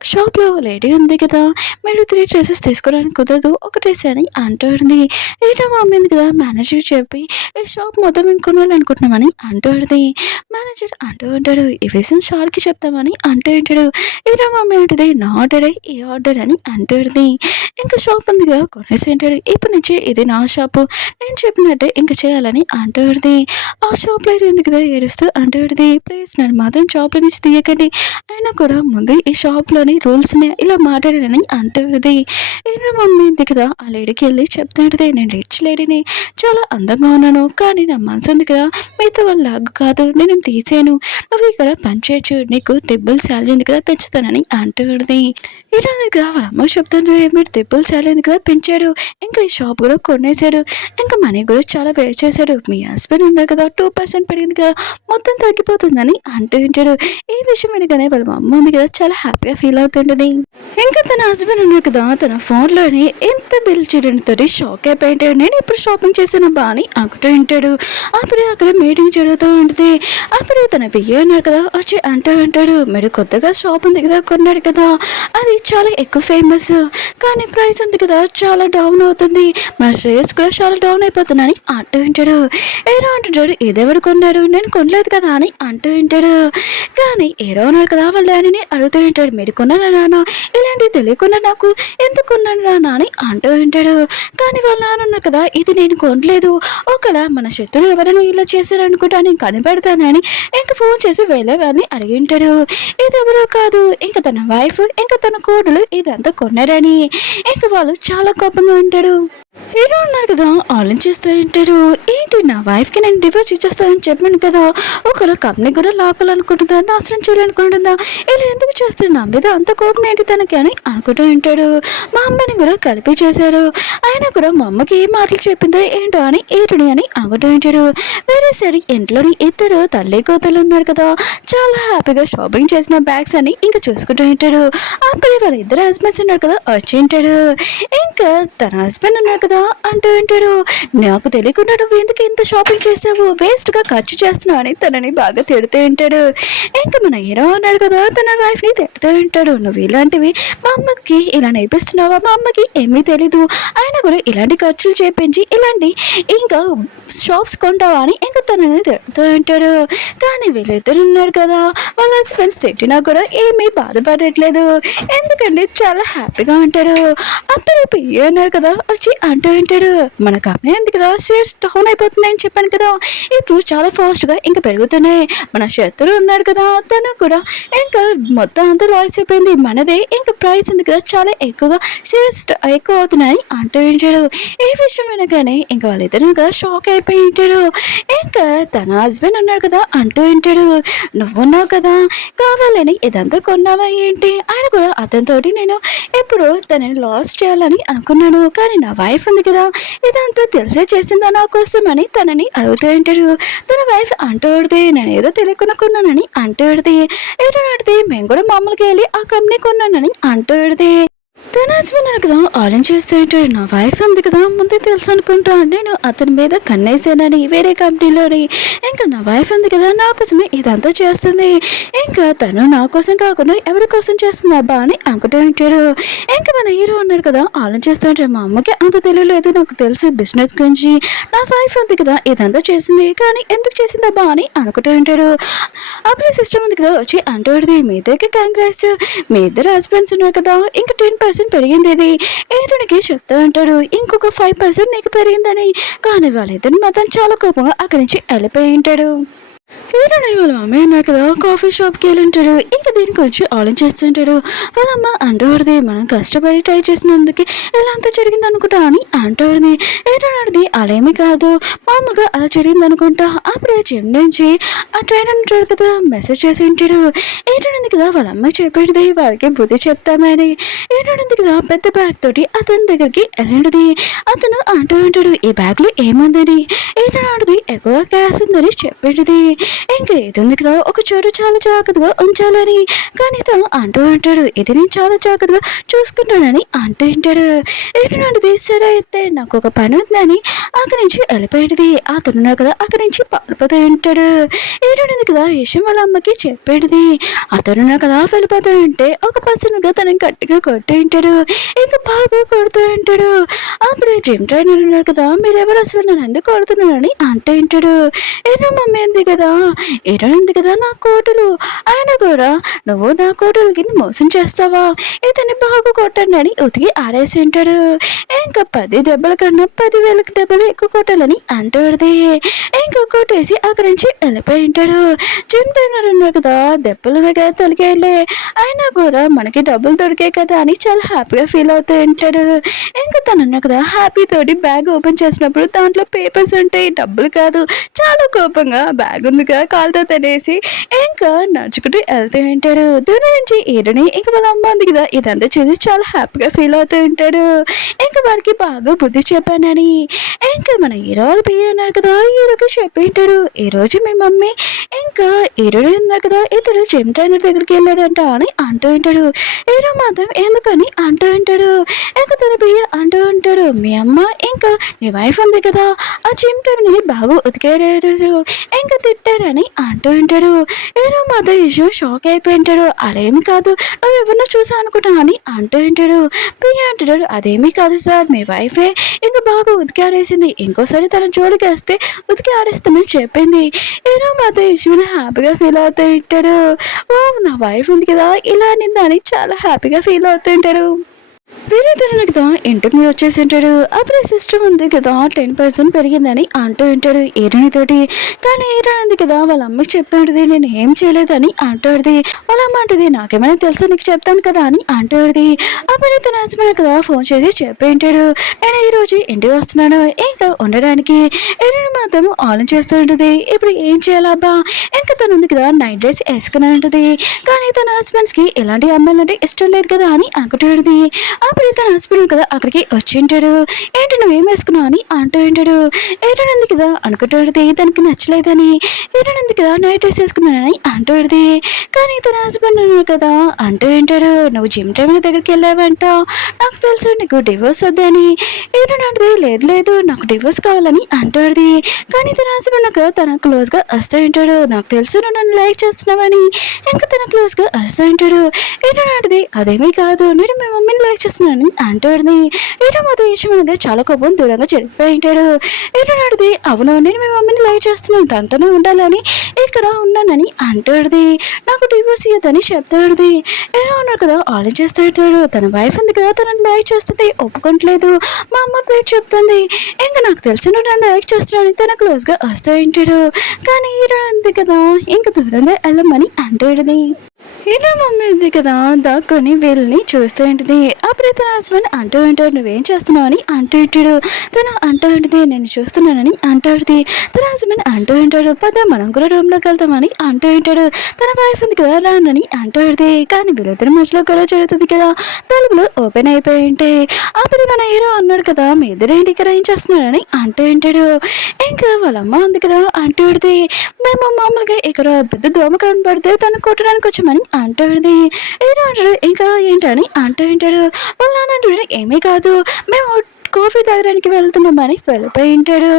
షాప్లో లేడీ ఉంది కదా, మీరు 3 డ్రెస్సెస్ తీసుకోవడానికి కుదరదు, ఒక డ్రెస్ అని అంటుంది. ఏంటో మమ్మీ ఉంది కదా మేనేజర్ చెప్పి ఈ షాప్ మొత్తం కొనాలనుకుంటున్నామని అంటుంది. మేనేజర్ అంటూ ఉంటాడు, ఈ విషయం షార్కి చెప్తామని అంటూ ఉంటాడు. ఏంటో మమ్మీ ఉంటుంది నా ఆర్డరే ఈ ఆర్డర్ అని అంటుంది. ఇంకా షాప్ ఉంది కదా కొనేసి ఉంటాడు. ఇప్పటి నుంచి ఇది నా షాపు, నేను చెప్పినట్టే ఇంకా చేయాలని అంటుంది. ఆ షాప్ లేడీ ఉంది కదా ఏడుస్తూ అంటుంది, ప్లీజ్ నన్ను మాత్రం షాప్లో నుంచి తీయకండి, అయినా కూడా ముందు ఈ షాప్లోని రూల్స్ని ఇలా మాట్లాడానని అంటుంది. ఏంటో మమ్మీ ఉంది కదా ఆ లేడీకి వెళ్ళి చెప్తాడుది, నేను రిచ్ లేడీని, చాలా అందంగా ఉన్నాను, కానీ నా మనసు ఉంది కదా మిగతా వాళ్ళ లాగ్ కాదు, నేను తీసాను, నువ్వు ఇక్కడ పని చేయొచ్చు, నీకు డబ్బుల్ శాలరీ ఉంది కదా పెంచుతానని అంటుంది. ఈరోజు కదా వాళ్ళ అమ్మ చెప్తుంది, మీరు డబ్బుల్ శాలరీ ఉంది కదా పెంచాడు, ఇంకా ఈ షాప్ కూడా కొనేసాడు, ఇంకా మనీ కూడా చాలా వేస్ట్ చేశాడు, మీ హస్బెండ్ ఉన్నారు కదా 2% పెరిగింది కదా మొత్తం తగ్గిపోతుందని అంటూ ఉంటాడు. ఈ విషయం వినగానే వాళ్ళ అమ్మ ఉంది కదా చాలా హ్యాపీగా ఫీల్ అవుతుంటుంది. ఇంకా తన హస్బెండ్ ఉన్నారు కదా తన ఫోన్లోని ఎంత బిల్ చేయడంతో షాక్ అయిపోయింటాడు, నేను ఇప్పుడు షాపింగ్ చేసిన బాని అనుకుంటూ ఉంటాడు. అప్పుడే అక్కడ మీటింగ్ జరుగుతూ ఉంటుంది. అప్పుడే తన బియ్య ఉన్నారు కదా వచ్చి అంటూ ఉంటాడు, మీరు కొత్తగా షాప్ ఉంది కదా కొన్నాడు కదా, అది చాలా ఎక్కువ ఫేమస్, కానీ ప్రైస్ ఉంది కదా చాలా డౌన్ అవుతుంది, మన షేర్స్ కూడా చాలా డౌన్ అయిపోతున్నాయని అంటూ ఉంటాడు. ఏదో అంటుంటాడు, ఇదెవరు కొన్నాడు, నేను కొనలేదు కదా అని అంటూ ఉంటాడు. కానీ ఏదో ఉన్నారు కదా వాళ్ళ డాడీని అడుగుతూ ఉంటాడు, మీరు కొన్నారా నాన్న, ఇలాంటివి తెలియకుండా నాకు ఎందుకు కొన్నాను నాన్న అని అంటూ ఉంటాడు. కానీ వాళ్ళ నాన్న ఉన్నారు కదా, ఇది నేను కొనలేదు, ఒకవేళ మన శత్రులు ఎవరైనా ఇలా చేశారనుకుంటా నేను కనిపెడతానని ఇంకా ఫోన్ చేసి వేరే వాళ్ళని అడిగి ఉంటాడు. ఇది ఎవరో కాదు ఇంకా తన వైఫ్ ఇంకా తన కోడలు ఇదంతా కొన్నారని. ఇంకా వాళ్ళు చాలా కోపంగా ఉంటాడు. హీరో ఉన్నారు కదా, ఆలోచిస్తూ ఉంటాడు. ఏంటి నా వైఫ్కి నేను డివోర్స్ ఇచ్చేస్తానని చెప్పాను కదా, ఒకవేళ కంపెనీ కూడా లాక్కాలనుకుంటుందా, నాశనం చేయాలనుకుంటుందా, ఇలా ఎందుకు చేస్తుంది, నా మీద అంత కోపం ఏంటి తనకి అని అనుకుంటూ ఉంటాడు. మా అమ్మని కూడా కలిపి చేశారు, అయినా కూడా మా అమ్మకి ఏ మాటలు చెప్పిందో ఏంటో అని ఏటుని అని అనుకుంటూ ఉంటాడు. వేరే సరి ఇంట్లోని ఇద్దరు తల్లి కూతురు ఉన్నారు కదా, చాలా హ్యాపీగా షాపింగ్ చేసిన బ్యాగ్స్ అని ఇంకా చూసుకుంటూ ఉంటాడు. అప్పుడే వాళ్ళ ఇద్దరు హస్బెండ్స్ ఉన్నారు కదా వచ్చి ఉంటాడు. ఇంకా తన హస్బెండ్ ఉన్నారు కదా అంటూ ఉంటాడు, నాకు తెలియకుండా నువ్వు ఎందుకు ఇంత షాపింగ్ చేసావు, వేస్ట్గా ఖర్చు చేస్తున్నావు అని తనని బాగా తిడుతూ ఉంటాడు. ఇంకా మన హీరో ఉన్నాడు కదా, తన వైఫ్ని తిడుతూ ఉంటాడు, నువ్వు ఇలాంటివి మా అమ్మకి ఇలా నేర్పిస్తున్నావా, మా అమ్మకి ఏమీ తెలీదు, అయినా కూడా ఇలాంటి ఖర్చులు చేపించి ఇలాంటి ఇంకా షాప్స్ కొంటావా అని ఇంకా తనని తిడుతూ ఉంటాడు. కానీ వీళ్ళిద్దరు ఉన్నారు కదా, వాళ్ళ హస్బెండ్స్ తిట్టినా కూడా ఏమీ బాధపడట్లేదు, ఎందుకంటే చాలా హ్యాపీగా ఉంటాడు. అప్పుడు పియ్యి అన్నారు కదా వచ్చి అంటూ ఉంటాడు, మన కంపెనీ ఉంది కదా షేర్స్ డౌన్ అయిపోతున్నాయని చెప్పాను కదా, ఇప్పుడు చాలా ఫాస్ట్గా ఇంకా పెరుగుతున్నాయి, మన శత్రువు ఉన్నాడు కదా తను కూడా ఇంకా మొత్తం అంతా లాస్ అయిపోయింది, మనదే ఇంకా ప్రైస్ ఉంది కదా చాలా ఎక్కువగా షేర్స్ ఎక్కువ అవుతున్నాయని అంటూ ఉంటాడు. ఈ విషయం వినగానే ఇంకా వాళ్ళిద్దరు కదా షాక్ అయిపోయి ఉంటాడు. ఇంకా తన హస్బెండ్ ఉన్నాడు కదా అంటూ ఉంటాడు, నువ్వున్నావు కదా కావాలని ఇదంతా కొన్నావా ఏంటి, ఆయన కూడా అతనితోటి నేను ఎప్పుడు తనని లాస్ చేయాలని అనుకున్నాను, కానీ నా వైఫ్ ఉంది కదా ఇదంతా తెలిసే చేసిందా నా కోసం అని తనని అడుగుతూ ఉంటాడు. తన వైఫ్ అంటూ ఉడితే నేను ఏదో తెలియకుండా కొన్నానని అంటూ ఉడితే, ఏదో అడితే మేము కూడా మామూలుగా వెళ్ళి ఆ కంపెనీ కొన్నానని అంటూ ఉడితే, తన హస్బెండ్ అని కదా ఆలోచిస్తూ ఉంటాడు, నా వైఫ్ ఉంది కదా ముందే తెలుసు అనుకుంటా, నేను అతని మీద కన్నేసానని వేరే కంపెనీలోని, ఇంకా నా వైఫ్ ఉంది కదా నా కోసమే ఇదంతా చేస్తుంది, ఇంకా తను నా కోసం కాకుండా ఎవరి కోసం చేస్తుంది అబ్బా అని అనుకుంటూ ఉంటాడు. ఇంకా మన హీరో ఉన్నాడు కదా ఆలోచిస్తూ ఉంటాడు, మా అమ్మకి అంత తెలియలేదు, నాకు తెలుసు బిజినెస్ గురించి, నా వైఫ్ ఉంది కదా ఇదంతా చేసింది, కానీ ఎందుకు చేసింది అబ్బా అని అనుకుంటూ ఉంటాడు. అప్పుడు సిస్టమ్ ఉంది కదా వచ్చి అంటూడిది, మీ ఇద్దరికి కాంగ్రెస్, మీ ఇద్దరు హస్బెండ్స్ ఉన్నారు కదా ఇంకా 10% పెరిగింది, ఇది ఏరునికి చెప్తా ఉంటాడు, ఇంకొక 5% నీకు పెరిగిందని, కానీ వాళ్ళిద్దరిని మాత్రం చాలా కోపంగా అక్కడి నుంచి వెళ్ళిపోయి ఉంటాడు. హీరోని వాళ్ళ మమ్మీ అన్నాడు కదా కాఫీ షాప్కి వెళ్ళి ఉంటాడు. ఇంకా దీని గురించి ఆలోచిస్తుంటాడు. వాళ్ళ అమ్మ అంటూడిది, మనం కష్టపడి ట్రై చేసినందుకు ఇలా అంతా జరిగింది అనుకుంటా అని అంటూడిది. హీరోడిది అదేమీ కాదు, మామూలుగా అలా జరిగింది అనుకుంటా. అప్పుడే జిమ్ నుంచి ఆ ట్రైనర్ ఉంటాడు కదా మెసేజ్ చేసి ఉంటాడు. హీరోడింది కదా వాళ్ళ అమ్మ చెప్పేది వారికి బుద్ధి చెప్తామని. హీరోడింది కదా పెద్ద బ్యాగ్ తోటి అతని దగ్గరికి వెళ్ళింది. అతను అంటూ ఉంటాడు, ఈ బ్యాగ్లో ఏముందని. హీరోడిది ఎక్కువ గ్యాస్ ఉందని చెప్పేది. ఇంకా ఇది ఉంది కదా ఒక చోటు చాలా జాగ్రత్తగా ఉంచాలని, కానీ తను అంటూ ఉంటాడు, ఇది నేను చాలా జాగ్రత్తగా చూసుకుంటానని అంటూ ఉంటాడు. ఏంటంటే సరే అయితే నాకు ఒక పని ఉందని అక్కడి నుంచి వెళ్ళిపోయేది. అతను ఉన్నాడు కదా అక్కడి నుంచి పారిపోతూ ఉంటాడు. ఏంటంటే కదా విషయం వాళ్ళ అమ్మకి చెప్పేది. అతను ఉన్నాడు కదా వెళ్ళిపోతూ ఉంటే ఒక పర్సన్గా తనని గట్టిగా కొట్టి ఉంటాడు. ఇంకా బాగా కొడుతూ ఉంటాడు. అప్పుడు జిమ్ ట్రైనర్ ఉన్నాడు కదా, మీరు ఎవరు అసలు నన్ను ఎందుకు కొడుతున్నారని అంటూ ఉంటాడు. ఏదో మమ్మీ ఉంది కదా, ఏరుంది కదా నా కోటలు, ఆయన కూడా నువ్వు నా కోటలకి మోసం చేస్తావా, ఇతన్ని బాగా కొట్టండి అని ఉతికి ఆడేసి ఉంటాడు. ఇంకా 10 దెబ్బల కన్నా 10,000 దెబ్బలు ఎక్కువ కొట్టాలని అంటాడుది. ఇంకా కొట్టేసి అక్కడి నుంచి వెళ్ళిపోయి ఉంటాడు. జిమ్ ట్రైనర్ ఉన్నాడు కదా, దెబ్బలు కదా తొలికేళ్ళే, అయినా కూడా మనకి డబ్బులు దొరికాయి కదా అని చాలా హ్యాపీగా ఫీల్ అవుతూ ఉంటాడు. ఇంకా తను ఉన్నాడు కదా హ్యాపీ తోటి బ్యాగ్ ఓపెన్ చేసినప్పుడు దాంట్లో పేపర్స్ ఉంటాయి, డబ్బులు కాదు. చాలా కోపంగా బ్యాగ్ ఉందిగా కాలుతో తినేసి ఇంకా నడుచుకుంటూ వెళ్తూ ఉంటాడు. దూరం నుంచి ఏడని ఇంకా వాళ్ళ అమ్మ ఉంది కదా ఇదంతా చూసి చాలా హ్యాపీగా ఫీల్ అవుతూ ఉంటాడు. ఇంకా వారికి బాగా బుద్ధి చెప్పానని. ఇంకా మన హీరో పియ్య అన్నాడు కదా, హీరోకి చెప్పి ఉంటాడు, ఈ రోజు మీ మమ్మీ ఇంకా హీరోడే ఉన్నారు కదా ఇతడు జిమ్ ట్రైనర్ దగ్గరికి వెళ్ళాడంట అని అంటూ ఉంటాడు. హీరో మాత్రం ఎందుకని అంటూ ఉంటాడు. ఇంకా తన పియ్య అంటూ ఉంటాడు, మీ అమ్మ ఇంకా మీ వైఫ్ ఉంది కదా ఆ జిమ్ ట్రైనర్ని బాగా ఉతికారు ఇంకా తిట్టారని అంటూ ఉంటాడు. హీరో మాత్రం విషయం షాక్ అయిపోయి ఉంటాడు. అదేమి కాదు, నువ్వు ఎవరినో చూసా అనుకుంటా అని అంటూ ఉంటాడు. పియ్య అంటాడు, అదేమీ కాదు సార్, మీ వైఫే ఇంకా బాగా ఉతికి ఆడేసింది, ఇంకోసారి తన జోలికి వేస్తే ఉతికి ఆడేస్తానని చెప్పింది. హీరో మాత్రం విషయం హ్యాపీగా ఫీల్ అవుతూ ఉంటాడు. ఓ నా వైఫ్ ఉంది కదా ఇలా అనిందని చాలా హ్యాపీగా ఫీల్ అవుతూ ఉంటాడు. వేరే తరుణకు కదా ఇంటికి వచ్చేసి ఉంటాడు. అప్పుడు సిస్టమ్ ఉంది కదా 10% పెరిగిందని అంటూ ఉంటాడు ఏరునితోటి. కానీ ఏరుని ఉంది కదా వాళ్ళ అమ్మకి చెప్తాడుది, నేను ఏం చేయలేదని అంటాడుది. వాళ్ళ అమ్మ అంటుంది, నాకేమైనా తెలుసా నీకు చెప్తాను కదా అని అంటాడుది. అప్పుడు తన హస్బెండ్ కదా ఫోన్ చేసి చెప్పేంటాడు, నేను ఈరోజు ఇంటికి వస్తున్నాను ఇంకా ఉండడానికి. ఎరుని మాత్రం ఆలోచన చేస్తూ ఉంటుంది. ఇప్పుడు ఏం చేయాలబ్బా, ఇంకా తను ఉంది కదా నైట్ డ్రెస్ వేసుకుని ఉంటుంది. కానీ తన హస్బెండ్స్కి ఎలాంటి అమ్మాయిలంటే ఇష్టం లేదు కదా అని అనుకుంటుంది. అప్పుడు తన హస్బెండ్ కదా అక్కడికి వచ్చి ఉంటాడు. ఏంటి నువ్వేం వేసుకున్నావు అని అంటూ ఉంటాడు. ఏటనుంది కదా అనుకుంటుంది, తనకి నచ్చలేదని. ఏటనుంది కదా నైట్ డ్రెస్ వేసుకున్నానని అంటూ ఉంటుంది. కానీ తన హస్బెండ్ కదా అంటూ ఉంటాడు, నువ్వు జిమ్ టైం దగ్గరికి వెళ్ళావంట, నాకు తెలుసు నీకు డివోర్స్ వద్దని. ఏంటంటే లేదు లేదు నాకు డివోర్స్ కావాలని అంటాడు. కానీ తన హస్బెండ్ కదా తన క్లోజ్గా వస్తూ ఉంటాడు, నాకు తెలుసు నువ్వు నన్ను లైక్ చేస్తున్నావని. ఇంకా తన క్లోజ్గా వస్తూ ఉంటాడు. ఏంటంటే అదేమీ కాదు, నేను మీ మమ్మీని లైక్ చేస్తున్నానని అంటాడు. ఏటో మాత్రం విషయంగా చాలా కోపం దూరంగా చెడిపోయి ఉంటాడు. ఏంటంటే అవును నేను మీ మమ్మీని లైక్ చేస్తున్నాను, తనతోనే ఉండాలని ఇక్కడ ఉన్నానని అంటాడు. నాకు డివోర్స్ ఇవ్వదని చెప్తాడు. ఏదో ఉన్నాడు కదా ఆలోచిస్తాడు, తన వైఫ్ ఉంది కదా తనని లైక్ చేస్తుంది, ఒప్పుకోవట్లేదు. మా అమ్మ పేరు చెప్తుంది. ఇంకా నాకు తెలిసి నువ్వు నన్ను లైక్ చేస్తున్నాను తన క్లోజ్గా వస్తూ ఉంటాడు. కానీ హీరో అంతే కదా ఇంకా దూరంగా వెళ్ళమని అంటాడు. హీరో మమ్మీ ఉంది కదా దాక్కొని వీళ్ళని చూస్తూ ఉంటుంది. అప్పుడే తన హస్బెండ్ అంటూ ఉంటాడు, నువ్వేం చేస్తున్నావు అని అంటూ ఉంటాడు. తను అంటూ ఉంటుంది, నేను చూస్తున్నానని అంటాడుది. తన హస్బెండ్ అంటూ ఉంటాడు, పద మనం కూడా రూమ్లోకి వెళ్తామని అంటూ ఉంటాడు. తన వైఫ్ ఉంది కదా రానని అంటాడుది. కానీ వీళ్ళిద్దరి మధ్యలో గొడవ జరుగుతుంది కదా, తలుపులు ఓపెన్ అయిపోయి ఉంటాయి. అప్పుడు మన హీరో అన్నాడు కదా, మీ ఇద్దరు ఏంటి ఇక్కడ ఏం చేస్తున్నారని అంటూ ఉంటాడు. ఇంకా వాళ్ళ అమ్మ ఉంది కదా అంటాడుది, మేము మామూలుగా ఇక్కడ పెద్ద దోమ కనబడితే తను కొట్టడానికి వచ్చామని అంటాడు. ఏదో అంటాడు, ఇంకా ఏంటని అంటూ ఉంటాడు. వాళ్ళ నాన్న అంటాడు, ఏమీ కాదు మేము కాఫీ తాగడానికి వెళ్తున్నామని వెళ్ళిపోయి ఉంటాడు.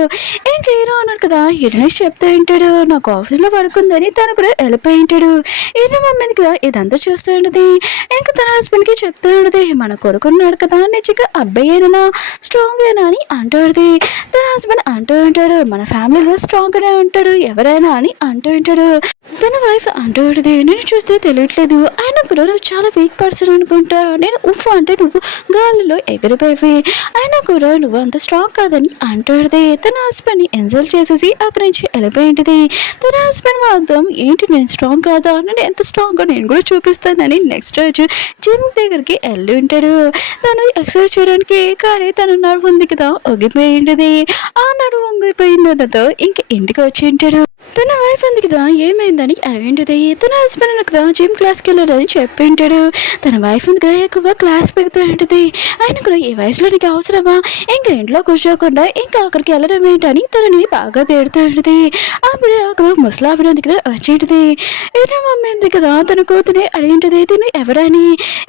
ఇంకా హీరో అన్నాడు కదా హీరోయిన్స్ చెప్తూ ఉంటాడు, నాకు ఆఫీస్లో పడుకుందని తను కూడా వెళ్ళిపోయి ఉంటాడు. హీరో మమ్మీ కదా ఇదంతా చూస్తూ ఉంటుంది. ఇంకా తన హస్బెండ్కి చెప్తూ ఉంటుంది, మన కొడుకున్నాడు కదా నిజంగా అబ్బాయి అయినా స్ట్రాంగ్ అయినా అని అంటాడు. తన హస్బెండ్ అంటూ ఉంటాడు, మన ఫ్యామిలీలో స్ట్రాంగ్గానే ఉంటాడు ఎవరైనా అని అంటూ ఉంటాడు. తన వైఫ్ అంటూ ఉంటుంది, నేను చూస్తే తెలియట్లేదు ఆయన కూడా నువ్వు చాలా వీక్ పర్సన్ అనుకుంటా, నేను ఉఫ్ అంటే నువ్వు గాలిలో ఎగిరిపోయి అయినా కూడా నువ్వు అంత స్ట్రాంగ్ కాదని అంటాడు. తన హస్బెండ్ని ఇన్సల్ట్ చేసేసి అక్కడి నుంచి వెళ్ళిపోయింది. తన హస్బెండ్ మాత్రం ఏంటి నేను స్ట్రాంగ్ కాదా, నేను ఎంత స్ట్రాంగ్గా నేను కూడా చూపిస్తానని నెక్స్ట్ రోజు జిమ్ దగ్గరికి వెళ్ళి ఉంటాడు. తను ఎక్సర్సైజ్ చేయడానికి. కానీ తను నడువు ఉంది కదా ఒగిపోయింది. ఆ నడువు వంగిపోయినతో ఇంక ఇంటికి వచ్చి ఉంటాడు. తన వైఫ్ ఉంది కదా ఏమైందని అడిగింటది. తన హస్బెండ్ కదా జిమ్ క్లాస్కి వెళ్ళాడని చెప్పి ఉంటాడు. తన వైఫ్ ఉంది కదా ఎక్కువగా క్లాస్ పెడుతూ ఉంటుంది. ఆయన కూడా ఈ వయసులో నీకు అవసరమా, ఇంకా ఇంట్లో కూర్చోకుండా ఇంకా అక్కడికి వెళ్ళడం ఏంటని తనని బాగా తిడుతూ ఉంటుంది. అప్పుడు అక్కడ ముసలావిడ ఉంది కదా వచ్చేంటిది. ఎన్నో మమ్మీ ఉంది కదా తన కూతుని అడిగింటది, తిను ఎవరని.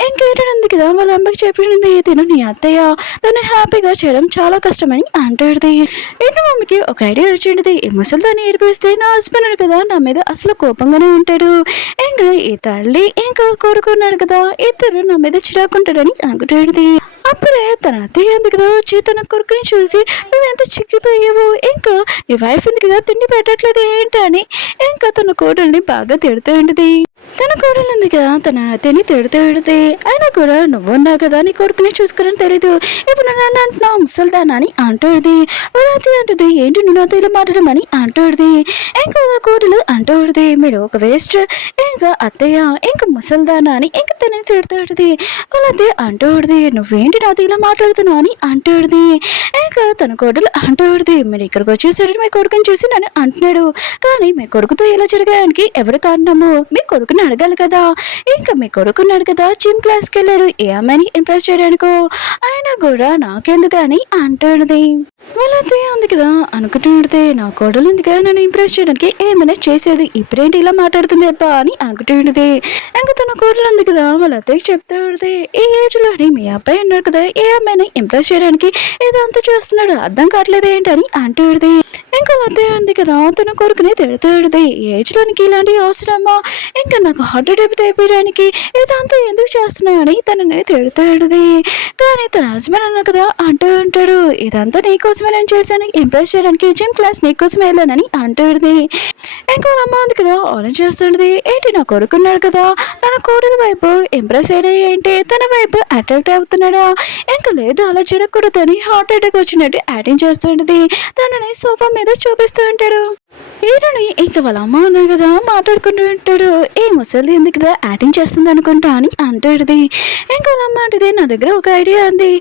ఇంకేంటో ఉంది కదా వాళ్ళ అమ్మకి చెప్పింది, తిను నీ అత్తయ్య, తను హ్యాపీగా చేయడం చాలా కష్టమని అంటాడు. ఎన్నో మమ్మీకి ఒక ఐడియా వచ్చింది, ఈ ముసలిదాన్ని ఏడిపిస్తే నా హస్బెండ్ కదా నా మీద అసలు కోపంగానే ఉంటాడు, ఇంకా ఈ తల్లి ఇంకా కోరుకున్నాడు కదా ఇద్దరు నా మీద చిరాకుంటాడని అనుకుంటాడు. అప్పుడే తన అత్తయ్య ఉంది కదా వచ్చి తన కొడుకుని చూసి, నువ్వెంత చిక్కిపోయావు, ఇంకా నీ వైఫ్ ఉంది కదా తిండి పెట్టట్లేదు ఏంటని ఇంకా తన కోడల్ని బాగా తిడుతూ ఉంటుంది. తన కోడలు ఉంది కదా తన అత్తయ్యని తిడుతూ ఉంటుంది. అయినా కూడా నువ్వున్నావు కదా నీ కొడుకుని చూసుకోరని తెలీదు, ఇప్పుడు నన్ను అంటున్నావు ముసల్దానా అని అంటుంది. వాళ్ళ అత్తయ్య అంటుంది, ఏంటి నువ్వు నాతో ఇలా మాట్లాడమని అంటుంది. ఇంకా కోడలు అంటుంది, మీరు ఒక వేస్ట్, ఇంకా అత్తయ్య ఇంకా ముసల్దానా అని ఇంకా తనని తిడుతూ ఉంటుంది. వాళ్ళ అత్తయ్య అంటుంది, నువ్వేంటి నాతో ఇలా మాట్లాడుతున్నావు అని అంటుంది. ఇంకా తన కోడలు అంటుంది, మీరు ఇక్కడికి వచ్చేసరికి మీ కొడుకుని చూసి నన్ను అంటున్నాడు, కానీ మీ కొడుకుతో ఇలా జరగడానికి ఎవరు కారణము, మీ కొడుకుని అడగాలి కదా, ఇంకా మీ కొడుకున్నాడు కదా జిమ్ క్లాస్కి వెళ్ళాడు ఏ అమ్మాయిని ఇంప్రెస్ చేయడానికో, ఆయన కూడా నాకెందుకు అని అంటుంది. వాళ్ళ అత్తయ్య ఉంది కదా అనుకుంటుంటే, నా కోడలు ఉంది కదా నన్ను ఇంప్రెస్ చేయడానికి ఏమైనా చేసేది, ఇప్పుడేంటి ఇలా మాట్లాడుతుంది అబ్బా అని అనుకుంటుంటుంది. ఇంకా తన కోడలు ఉంది కదా వాళ్ళ అత్తయ్యకి చెప్తూ ఉంటుంది, ఈ ఏజ్లోని మీ అబ్బాయి ఉన్నాడు కదా ఏ అమ్మాయిని ఇంప్రెస్ చేయడానికి ఇదంతా చేస్తున్నాడు, అర్థం కావట్లేదు ఏంటని అంటుంది. ఇంకా అత్తయ్య ఉంది కదా తన కొడుకుని తిడుతుంది, ఈ ఏజ్లోనికి ఇలాంటి అవసరమా, ఇంకా నాకు హార్ట్ అటాక్ తెప్పించడానికి ఇదంతా ఎందుకు చేస్తున్నావు అని తనని తిడుతుంది. కానీ తన హస్బెండ్ అన్నా కదా అంటూ ఉంటాడు, ఇదంతా నీకోసమే నేను చేశాను, ఇంప్రెస్ చేయడానికి జిమ్ క్లాస్ నీకోసమే వెళ్ళానని అంటుంది. ఇంకో అమ్మ ఉంది కదా ఆలోచిస్తుంటది, ఏంటి నా కొడుకున్నాడు కదా తన కోడలి వైపు ఇంప్రెస్ అయినా ఏంటి, తన వైపు అట్రాక్ట్ అవుతున్నాడా, ఇంకా లేదు అలా చూడకూడదు అని హార్ట్ అటాక్ వచ్చినట్టు యాక్టింగ్ చేస్తుంటది. తనని సోఫా మీద చూపిస్తూ ఉంటాడు. హీరోని ఇంకా వాళ్ళ అమ్మ ఉన్నారు కదా మాట్లాడుకుంటూ ఉంటాడు, ఏ ముసలి ఎందుకు కదా యాక్టింగ్ చేస్తుంది అనుకుంటా అని అంటుంది. ఇంకా వాళ్ళ అమ్మ అంటది, నా దగ్గర ఒక ఐడియా ఉంది,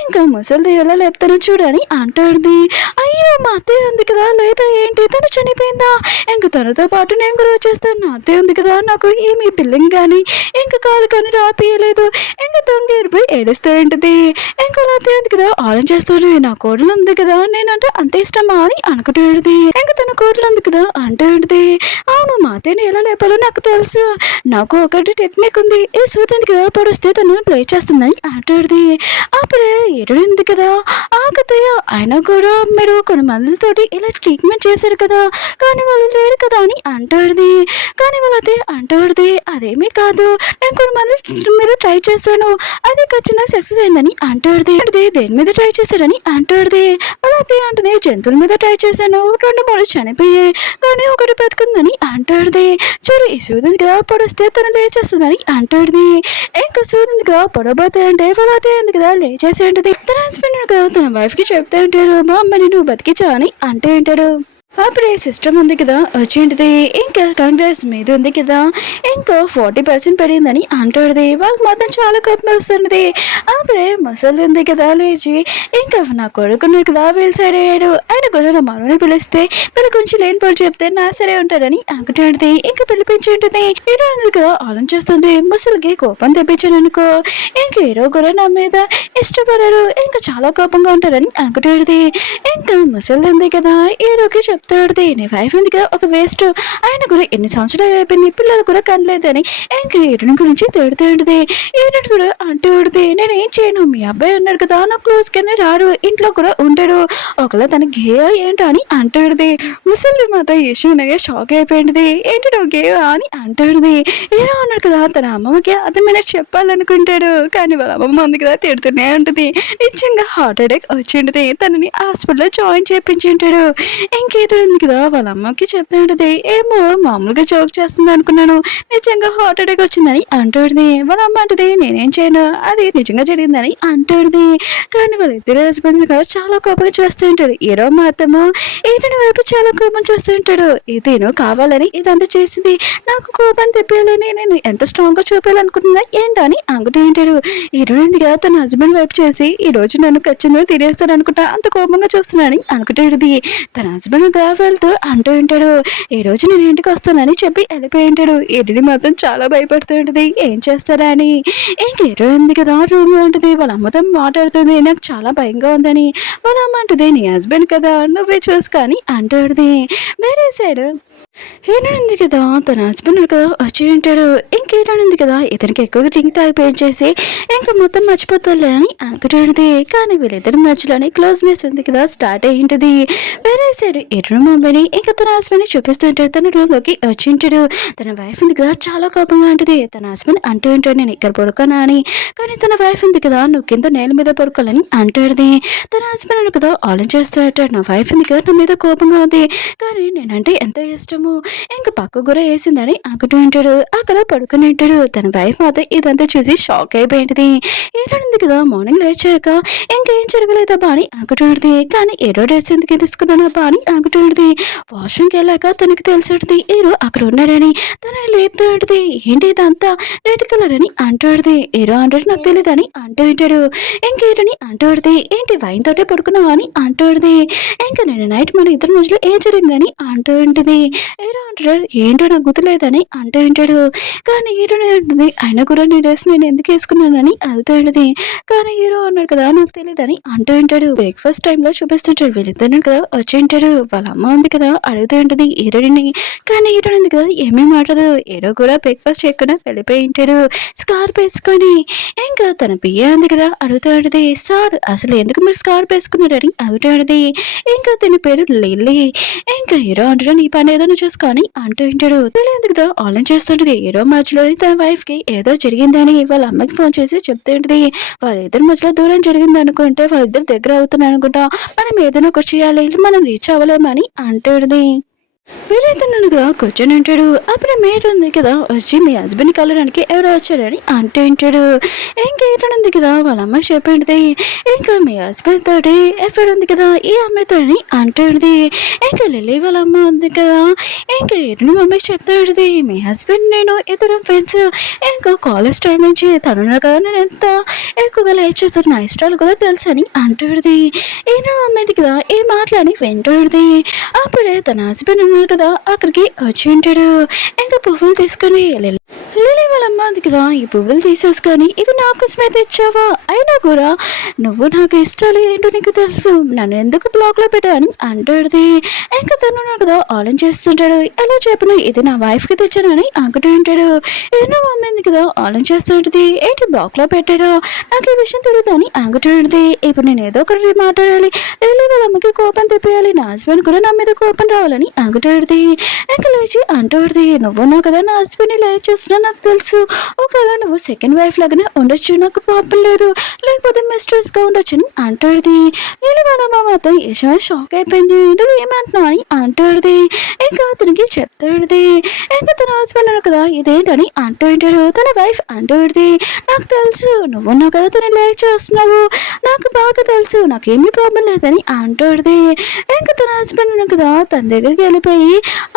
ఇంకా ముసలిది ఎలా లేపుతానో చూడని అంటుంది. అయ్యో మా అత్తయ్య ఉంది కదా, లేదా ఏంటి తను చనిపోయిందా, ఇంక తనతో పాటు నేను కూడా వచ్చేస్తాను, నా అత్తయ్య ఉంది కదా నాకు ఏమి పిల్లింగ్ కానీ ఇంకా కాలు కానీ రాపియలేదు, ఇంకా దొంగ ఏడిపోయి ఏడుస్తూ ఉంటుంది. ఇంకా వాళ్ళ అత్తయ్య ఉంది కదా ఆలోచన చేస్తుంది, నా కోడలు ఉంది కదా నేనంటే అంత ఇష్టమా అని అనుకుంటుంది. ఇంకా తన కోడలు ఉంది కదా అంటుంది, అవును మా అత్తయ్యని ఎలా లేపాలో నాకు తెలుసు, నాకు ఒకటి టెక్నిక్ ఉంది, ఈ సూది ఉంది కదా పొడిస్తే తను ప్లే చేస్తుందని అంటుంది. అప్పుడే ఎరుడు ఉంది కదా ఆకతయ్య, అయినా కూడా మీరు కొన్ని మందులతోటి ఇలా ట్రీట్మెంట్ చేశారు కదా కానీ వాళ్ళు లేరు కదా అని అంటుంది. కానీ వాళ్ళతే అంటుంది, అదేమీ కాదు నేను కొన్ని మందుల మీద ట్రై చేశాను, అది ఖచ్చితంగా సక్సెస్ అయిందని అంటుంది. దేని మీద ట్రై చేశారని అంటుంది. వాళ్ళతే అంటుంది, జంతువుల మీద ట్రై చేశాను, 2-3 చనిపోయాయి కానీ ఒకటి బతుకుందని అంటుంది. చూడు ఈ సూదిగా పొడిస్తే తను లేచేస్తుందని అంటుంది. ఇంకా సూదిగా పొడబోతే అంటే వాళ్ళతే ఉంది కదా లేచేసి ఉంటుంది. తన హస్బెండ్ కదా తన వైఫ్ కి చెప్తా ఉంటాడు, మా అమ్మని నువ్వు బతికించా అని అంటూ ఉంటాడు. అప్పుడే సిస్టమ్ ఉంది కదా వచ్చింటిది, ఇంకా కాంగ్రెస్ మీద ఉంది కదా ఇంకా 40% పడిందని అంటాడుది. వాళ్ళకి మాత్రం చాలా కోపం వస్తున్నది. అప్పుడే ముసలి ఉంది కదా లేచి, ఇంకా నా కొడుకున్నాడు కదా వీళ్ళు సైడ్ అయ్యాడు, ఆయన కూడా నా మనవని పిలిస్తే వీళ్ళు కొంచెం లేని పోలు చెప్తే నా సరే ఉంటాడని అనుకుంటుంది. ఇంకా పిలిపించుంటుంది. హీరో ఉంది కదా ఆలోచిస్తుంది, ముసలికి కోపం తెప్పించాను అనుకో ఇంక హీరో కూడా నా మీద ఇష్టపడాడు, ఇంకా చాలా కోపంగా ఉంటాడని అనుకుంటుంది. ఇంకా ముసలి ఉంది కదా హీరోకి చెప్తాడు, నీ వైఫ్ ఉంది కదా ఒక వేస్ట్, ఆయన కూడా ఎన్ని సంవత్సరాలు అయిపోయింది పిల్లలు కూడా కనలేదని ఇంకా హీరోని గురించి తిడుతూ ఉంటుంది. హీరోని కూడా అంటూ ఉంటుంది, నేను ఏం చేయను, మీ అబ్బాయి ఉన్నాడు కదా నా క్లోజ్ కానీ రాడు, ఇంట్లో కూడా ఉంటాడు, ఒకవేళ తన గేయా ఏంటో అని అంటుంది. ముసలి మాత ఈశ్వరునిగా షాక్ అయిపోయింది, ఏంటి నువ్వు గేయా అని అంటుంది. హీరో ఉన్నాడు కదా తన అమ్మమ్మకి అతమైన చెప్పాలనుకుంటాడు కానీ వాళ్ళ అమ్మమ్మ ఉంది కదా తిడుతూనే ఉంటుంది. నిజంగా హార్ట్ అటాక్ వచ్చింటుంది, తనని హాస్పిటల్లో జాయిన్ చేయించి ఉంటాడు. ఇంకేదో ఉంది కదా వాళ్ళ అమ్మకి చెప్తూ ఉంటుంది, ఏమో మామూలుగా జోక్ చేస్తుంది అనుకున్నాను, నిజంగా హార్ట్ అటాక్ వచ్చిందని అంటుంది. వాళ్ళ అమ్మ అంటుంది, నేనేం చేయను అది నిజంగా జరిగిందని అంటుంది. కానీ వాళ్ళిద్దరు హస్బెండ్స్ కూడా చాలా కోపంగా చూస్తూ ఉంటాడు. హీరో మాత్రము ఈతని వైపు చాలా కోపం చూస్తూ ఉంటాడు, ఇతను కావాలని ఇదంతా చేసింది, నాకు కోపం తెప్పాలని నేను ఎంత స్ట్రాంగ్ గా చూపించాలనుకుంటుందా ఏంటో అని అనుకుంటూ ఉంటాడు. హీరో కదా తన హస్బెండ్ వైపు చేసి ఈ రోజు నన్ను ఖచ్చితంగా తినేస్తాడు అనుకుంటా అంత కోపంగా చూస్తున్నాడని అనుకుంటుంది. తన హస్బెండ్ వెళ్తూ అంటూ ఉంటాడు, ఈ రోజు నేను ఇంటికి వస్తానని చెప్పి వెళ్ళిపోయి ఉంటాడు. ఎడిని మాత్రం చాలా భయపడుతూ ఉంటుంది, ఏం చేస్తారా అని. ఇంకేదో ఉంది కదా రూమ్ లో ఉంటుంది, వాళ్ళ అమ్మతో మాట్లాడుతుంది, నాకు చాలా భయంగా ఉందని. వాళ్ళ అమ్మ అంటుంది, నీ హస్బెండ్ కదా నువ్వే చూసుకొని అంటుంది. వేరే సైడ్ హీరో ఉంది కదా తన హస్బెండ్ కదా వచ్చి ఉంటాడు. ఇంక హీరో ఉంది కదా ఇతనికి ఎక్కువగా డ్రింక్ తాగిపోయి చేసి ఇంకా మొత్తం మర్చిపోతాడులే అని అనుకుంటుంది. కానీ వీళ్ళిద్దరి మధ్యలోనే క్లోజ్నెస్ ఉంది కదా స్టార్ట్ అయ్యి ఉంటుంది. వేరే సైడ్ హీరో మమ్మీని ఇంకా తన హస్బెండ్ చూపిస్తుంటాడు. తన రూమ్ లోకి వచ్చి ఉంటాడు. తన వైఫ్ ఉంది కదా చాలా కోపంగా ఉంటుంది. తన హస్బెండ్ అంటూ ఉంటాడు, నేను ఇక్కడ పడుకోనా అని. కానీ తన వైఫ్ ఉంది కదా నువ్వు కింద నేల మీద పడుకోవాలని అంటాడు. తన హస్బెండ్ కదా ఆలోచిస్తాడు, నా వైఫ్ ఉంది కదా నా మీద కోపంగా ఉంది కానీ నేనంటే ఎంత ఇష్టం, ఇంకా పక్క కూడా వేసిందని అనుకుంటూ ఉంటాడు. అక్కడ పడుకుని ఉంటాడు. తన వైఫ్ మాత్రం ఇదంతా చూసి షాక్ అయిపోయింది. ఏడాడింది కదా మార్నింగ్ లేచాక ఇంకేం జరగలేదబ్బా అని అనుకుంటుంది. కానీ ఏడో డ్రెస్ ఎందుకు తీసుకున్నానబ్బా అని అనుకుంటుంది. వాష్రూమ్కి వెళ్ళాక తనకి తెలిసి హీరో అక్కడ ఉన్నాడని తనని లేపుతూ ఉంటుంది. ఏంటి ఇదంతా రెడ్ కలర్ అని అంటుంది. హీరో అంటాడు నాకు తెలియదు అని అంటూ ఉంటాడు. ఇంకేటని అంటుంది, ఏంటి వైన్ తోటే పడుకున్నావు అని అంటుంది. ఇంకా నేను నైట్ మన ఇద్దరి మధ్యలో ఏం జరిగిందని అంటూ ఉంటుంది. హీరో అంటాడు, ఏంటో నాకు గుర్తులేదని అంటూ ఉంటాడు. కానీ హీరోనే అంటుంది, అయినా కూడా నీ డ్రెస్ నేను ఎందుకు వేసుకున్నానని అడుగుతూ ఉంటుంది. కానీ హీరో అన్నాడు కదా నాకు తెలియదని అంటూ ఉంటాడు. బ్రేక్ఫాస్ట్ టైంలో చూపిస్తుంటాడు. వీళ్ళిద్దరు కదా వచ్చి ఉంటాడు. వాళ్ళ అమ్మ ఉంది కదా అడుగుతూ ఉంటుంది హీరోని. కానీ హీరో ఉంది కదా ఏమీ మాట్లాడదు. హీరో కూడా బ్రేక్ఫాస్ట్ చేయకుండా వెళ్ళిపోయి ఉంటాడు స్కార్ప్ వేసుకొని. ఇంకా తన పియ్య ఉంది కదా అడుగుతూ ఉంటుంది, సార్ అసలు ఎందుకు మీరు స్కార్ప్ వేసుకున్నారని అడుగుతూ ఉంటుంది. ఇంకా తన పేరు లిల్లీ. ఇంకా హీరో అంటాడు, నీ పని ఏదో చూసుకొని అంటూ ఉంటాడు. తెలియదు కదా ఆన్లైన్ చేస్తుంటది. ఏదో మధ్యలోని తన వైఫ్ కి ఏదో జరిగిందని వాళ్ళ అమ్మకి ఫోన్ చేసి చెప్తుంటది. వాళ్ళిద్దరి మధ్యలో దూరం జరిగింది అనుకుంటే వాళ్ళిద్దరు దగ్గర అవుతున్నారు అనుకుంటా. మనం ఏదైనా ఒకటి చేయాలి, మనం రీచ్ అవ్వలేమని అంటుంది. వీలైతున్నానుగా కూర్చొని ఉంటాడు. అప్పుడు మేడ్ ఉంది కదా వచ్చి మీ హస్బెండ్ కలవడానికి ఎవరో వచ్చారని అంటూ ఉంటాడు. ఇంకేటనుంది కదా వాళ్ళ అమ్మ చెప్పింది. ఇంకా మీ హస్బెండ్ తోటి ఎఫ్ఐఆర్ ఉంది కదా ఈ అమ్మాయితోని అంటుంది. ఇంకా లిల్లీ వాళ్ళ అమ్మ ఉంది కదా ఇంకా ఏటని మమ్మీకి చెప్తాడుది. మీ హస్బెండ్ నేను ఇద్దరు ఫ్రెండ్స్. ఇంకా కాలేజ్ టైం నుంచి తను కదా నేను ఎంత ఎక్కువగా లైక్ చేస్తాను, నా ఇష్టాలు కూడా తెలుసు అని అంటుంది. ఈయన మమ్మీది కదా ఈ మాటలని వింటుంది. అప్పుడే తన హస్బెండ్ ఉన్నాడు కదా అక్కడికి వచ్చి ఉంటాడు. ఇంకా పువ్వులు తీసుకొని లిల్లీ వాళ్ళ అమ్మ ఉంది కదా ఈ పువ్వులు తీసేసుకొని ఇవి నా కోసమే తెచ్చావా, అయినా కూడా నువ్వు నాకు ఇష్టాలు ఏంటో నీకు తెలుసు, నన్ను ఎందుకు బ్లాక్ లో పెట్టా అని అంటాడుది. ఇంకా తను ఉన్నాడు కదా ఆలోచన చేస్తుంటాడు. ఎలా చెప్పిన ఇది నా వైఫ్ కి తెచ్చానని అనుకుంటూ ఉంటాడు. ఏమో మమ్మీ కదా ఆలోచన చేస్తుంటది. ఏంటి బ్లాక్ లో పెట్టాడో నాకు ఈ విషయం తెలియదు అని అనుకుంటుంది. ఇప్పుడు నేను ఏదో ఒకటి మాట్లాడాలి, లిల్లీ వాళ్ళ అమ్మకి కోపం తెప్పియాలి, నా హస్బెండ్ కూడా నా మీద కోపం రావాలని అనుకుంటుంది. ఇంకా లేచి అంటుంది. నువ్వు నా కదా నా హస్బెండ్ లైక్ చేస్తున్నా నాకు తెలుసు, ఒకవేళ నువ్వు సెకండ్ వైఫ్ లాగానే ఉండొచ్చు, నాకు పాపం లేదు, లేకపోతే మిస్ట్రెస్ గా ఉండొచ్చు అని అంటుంది. లిల్లీ వాళ్ళ అమ్మ మాత్రం యశో షాక్ అయిపోయింది. నువ్వు ఏమంటున్నావు అని అంటుంది. ఇంకా అతనికి చెప్తాడుది. ఇంకా తన హస్బెండ్ కదా ఇదేంటని అంటూ ఉంటాడు. తన వైఫ్ అంటుంది. నాకు తెలుసు నువ్వు నా కదా తను లైక్ చేస్తున్నావు, నాకు బాగా తెలుసు, నాకేమీ ప్రాబ్లం లేదని అంటుంది. ఇంకా తన హస్బెండ్ కదా తన దగ్గరికి వెళ్ళిపోయి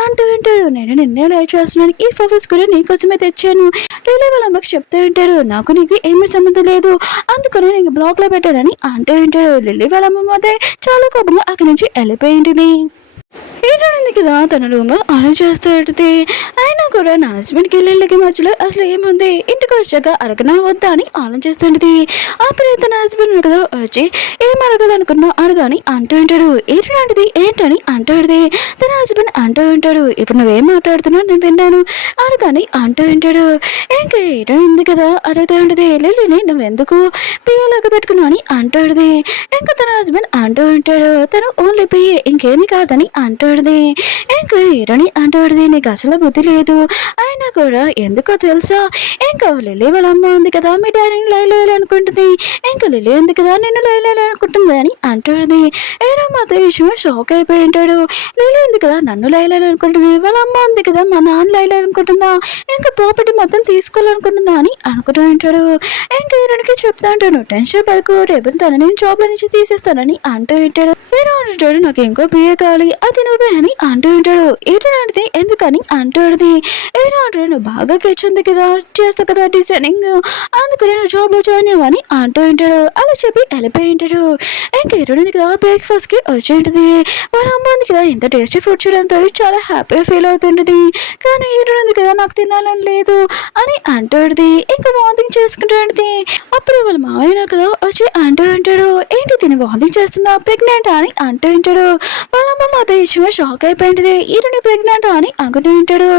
అంటూ ఉంటాడు. నేను నిన్నే లైక్ చేస్తున్నాను, ఈ ఫ్లవర్స్ కూడా నీకోసమే తెచ్చాను, లిల్లీ వాళ్ళ అమ్మకి చెప్తూ ఉంటాడు. నాకు నీకు ఏమీ సంబంధం లేదు, అందుకని నీకు బ్లాక్ లో పెట్టాడని అంటూ ఉంటాడు. లిల్లీ వాళ్ళ అమ్మ అయితే చాలా కోపంగా అక్కడి నుంచి వెళ్ళిపోయింది. ఏంటంది కదా తన రూమ్ లో ఆలోచిస్తుంది. అయినా కూడా నా హస్బెండ్కి లిల్లీకి మధ్యలో అసలు ఏముంది, ఇంటికి వచ్చాక అడగనా వద్దా అని ఆలోచిస్తుంది. అప్పుడే తన హస్బెండ్ కదా వచ్చి ఏం అడగాలనుకున్నా అడగాని అంటూ ఉంటాడు. ఏంటని అంటాడుది. తన హస్బెండ్ అంటూ ఉంటాడు. ఇప్పుడు నువ్వేం మాట్లాడుతున్నావు నేను విన్నాను అడగాని అంటూ ఉంటాడు. ఇంకా ఏంటంది కదా అడుగుతూ ఉంటుంది. లిల్లీని నువ్వెందుకు పియ్యలాగా పెట్టుకున్నావు అని అంటాడుది. ఇంకా తన హస్బెండ్ అంటూ ఉంటాడు. తను ఓన్లీ పియ్యే ఇంకేమీ కాదని అంటాడుది. ఇంకా హీరోని అంటాడుది. నీకు అసలు బుద్ధి లేదు, అయినా కూడా ఎందుకో తెలుసా, ఇంకా లిల్లీ వాళ్ళ అమ్మ ఉంది కదా మీ డాడీని లైలేయాలనుకుంటుంది, ఇంకా లిల్లీ ఉంది కదా నిన్ను లైలేయాలనుకుంటుంది అని అంటాడుది. హీరో మాత్రం విషయం షాక్ అయిపోయి ఉంటాడు. లిల్లీ ఉంది కదా నన్ను లైలేయాలనుకుంటుంది, వాళ్ళ అమ్మ ఉంది కదా మా నాన్న లైలేయాలనుకుంటుందా, ఇంకా ప్రాపర్టీ మొత్తం తీసుకోవాలనుకుంటుందా అని అనుకుంటూ ఉంటాడు. ఇంకా హీరోనికి చెప్తా ఉంటాను టెన్షన్ పడుకో, రేపు తన నేను జాబ్ లో నుంచి తీసేస్తానని అంటూ ఉంటాడు. హీరో అంటాడు నాకు ఇంకో బిఏ కావాలి, అది నువ్వే అని అంటూ ఉంటాడు. ఏంటంటే ఎందుకని అంటాడుది. హీరో అంటాడు నువ్వు బాగా ఉంది కదా చేస్తావు కదా డిజైనింగ్, అందుకని నేను జాబ్ లో జాయిన్ అవ్వని అంటూ ఉంటాడు. అలా చెప్పి వెళ్ళిపోయి ఉంటాడు. ఇంకా హీరో కదా బ్రేక్ఫాస్ట్ కి వచ్చి ఉంటుంది. వాళ్ళ అమ్మ ఉంది కదా ఇంత టేస్టీ ఫుడ్ చేయడంతో చాలా హ్యాపీగా ఫీల్ అవుతుంటది. కానీ హీరో ఉంది కదా నాకు తినాలని లేదు అని అంటాడుది. ఇంకా వాంతింగ్ చేసుకుంటాడుది. అప్పుడు వాళ్ళ మావయ్య కదా వచ్చి అంటూ ఉంటాడు. ఏంటి తిని వాంతింగ్ చేస్తుందా, ప్రెగ్నెంట్ అని అంటూ ఉంటాడు. వాళ్ళ అమ్మ మాత్రం ఇష్టం షాక్ అయిపోయింది. ఈరుని ప్రెగ్నెంట్ అని అనుకుంటూ ఉంటాడు.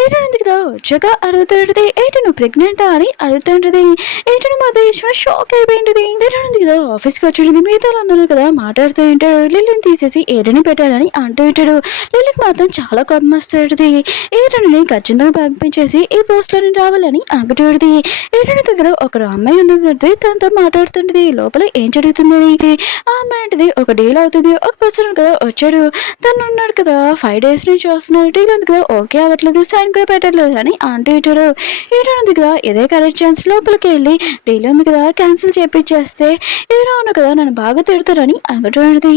ఏంటంది కదా వచ్చాక అడుగుతుంటది. ఏంటి నువ్వు ప్రెగ్నెంటా అని అడుగుతుంటది. ఏంటని మాత్రం ఇష్టం షాక్ అయిపోయింది. ఏంటంది కదా ఆఫీస్కి వచ్చింది. మిగతా అందరూ కదా మాట్లాడుతూ ఉంటాడు. లిల్లీని తీసేసి ఏడని పెట్టాడని అంటూ ఉంటాడు. లిల్లీకి మాత్రం చాలా కోపం వస్తుంది. ఏడని ఖచ్చితంగా పంపించేసి ఈ పోస్ట్లోని రావాలని అనుకుంటుంది. ఏడని దగ్గర ఒక అమ్మాయి ఉన్నది, తనతో మాట్లాడుతుంటది. లోపల ఏం జరుగుతుంది ఆ అమ్మాయి ఒక డీల్ అవుతుంది. ఒక పర్సన్ కదా వచ్చాడు, తను ఉన్నాడు కదా 5 days నుంచి వస్తున్నాడు, డీల్ ఉంది కదా ఓకే అవ్వట్లేదు, సైన్ కూడా పెట్టట్లేదు అని అంటూ ఉంటాడు. హీరో ఉంది కదా ఇదే కరెక్ట్ ఛాన్స్ లోపలికి వెళ్ళి డీల్ ఉంది కదా క్యాన్సిల్ చేపించేస్తే హీరో ఉంది కదా నన్ను బాగా తిడతారని అనుకుంటుంది.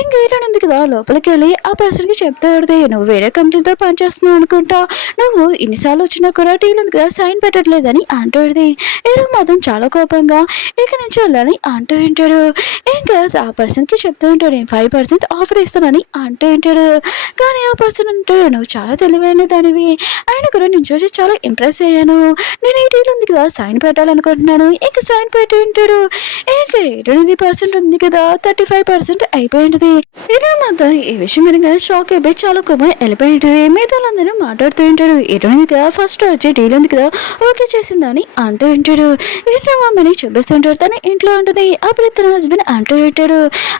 ఇంకా హీరో ఉంది కదా లోపలికి వెళ్ళి ఆ పర్సన్కి చెప్తాడు, నువ్వు వేరే కంపెనీతో పనిచేస్తున్నావు అనుకుంటా, నువ్వు ఇన్నిసార్లు వచ్చినా కూడా డీల్ ఉంది కదా సైన్ పెట్టట్లేదని అంటుంది. హీరో మాత్రం చాలా కోపంగా ఇక నుంచి వెళ్ళాలని అంటూ ఉంటాడు. ఇంకా ఆ పర్సన్కి చెప్తూ ఉంటాడు 5% ఆఫర్ ఇస్తానని అంటూ ఉంటాడు. కానీ ఆ పర్సన్ అంటాడు నువ్వు చాలా తెలివైన దానివి, ఆయన కూడా నేను చూసి చాలా ఇంప్రెస్ అయ్యాను, నేను ఈ డీల్ ఉంది కదా సైన్ పెట్టాలనుకుంటున్నాను, ఇంకా సైన్ పెట్టి ఉంటాడు. ఇంకా ఇంకా 8% ఉంది కదా, 35% అయిపోయింది. హీరోయిన్ మాత్రం ఈ విషయం వినగా షాక్ అయిపోయి చాలా కోపం వెళ్ళిపోయి ఉంటుంది. మిగతా వాళ్ళందరూ మాట్లాడుతూ ఉంటాడు. హీరోయిన్ కదా ఫస్ట్ వచ్చి డీల్ ఉంది కదా ఓకే చేసిందని అంటూ ఉంటాడు. హీరో మమ్మీని చూపిస్తుంటాడు. తన ఇంట్లో ఉంటుంది. అప్పుడు తన హస్బెండ్ అంటూ ఉంటాడు,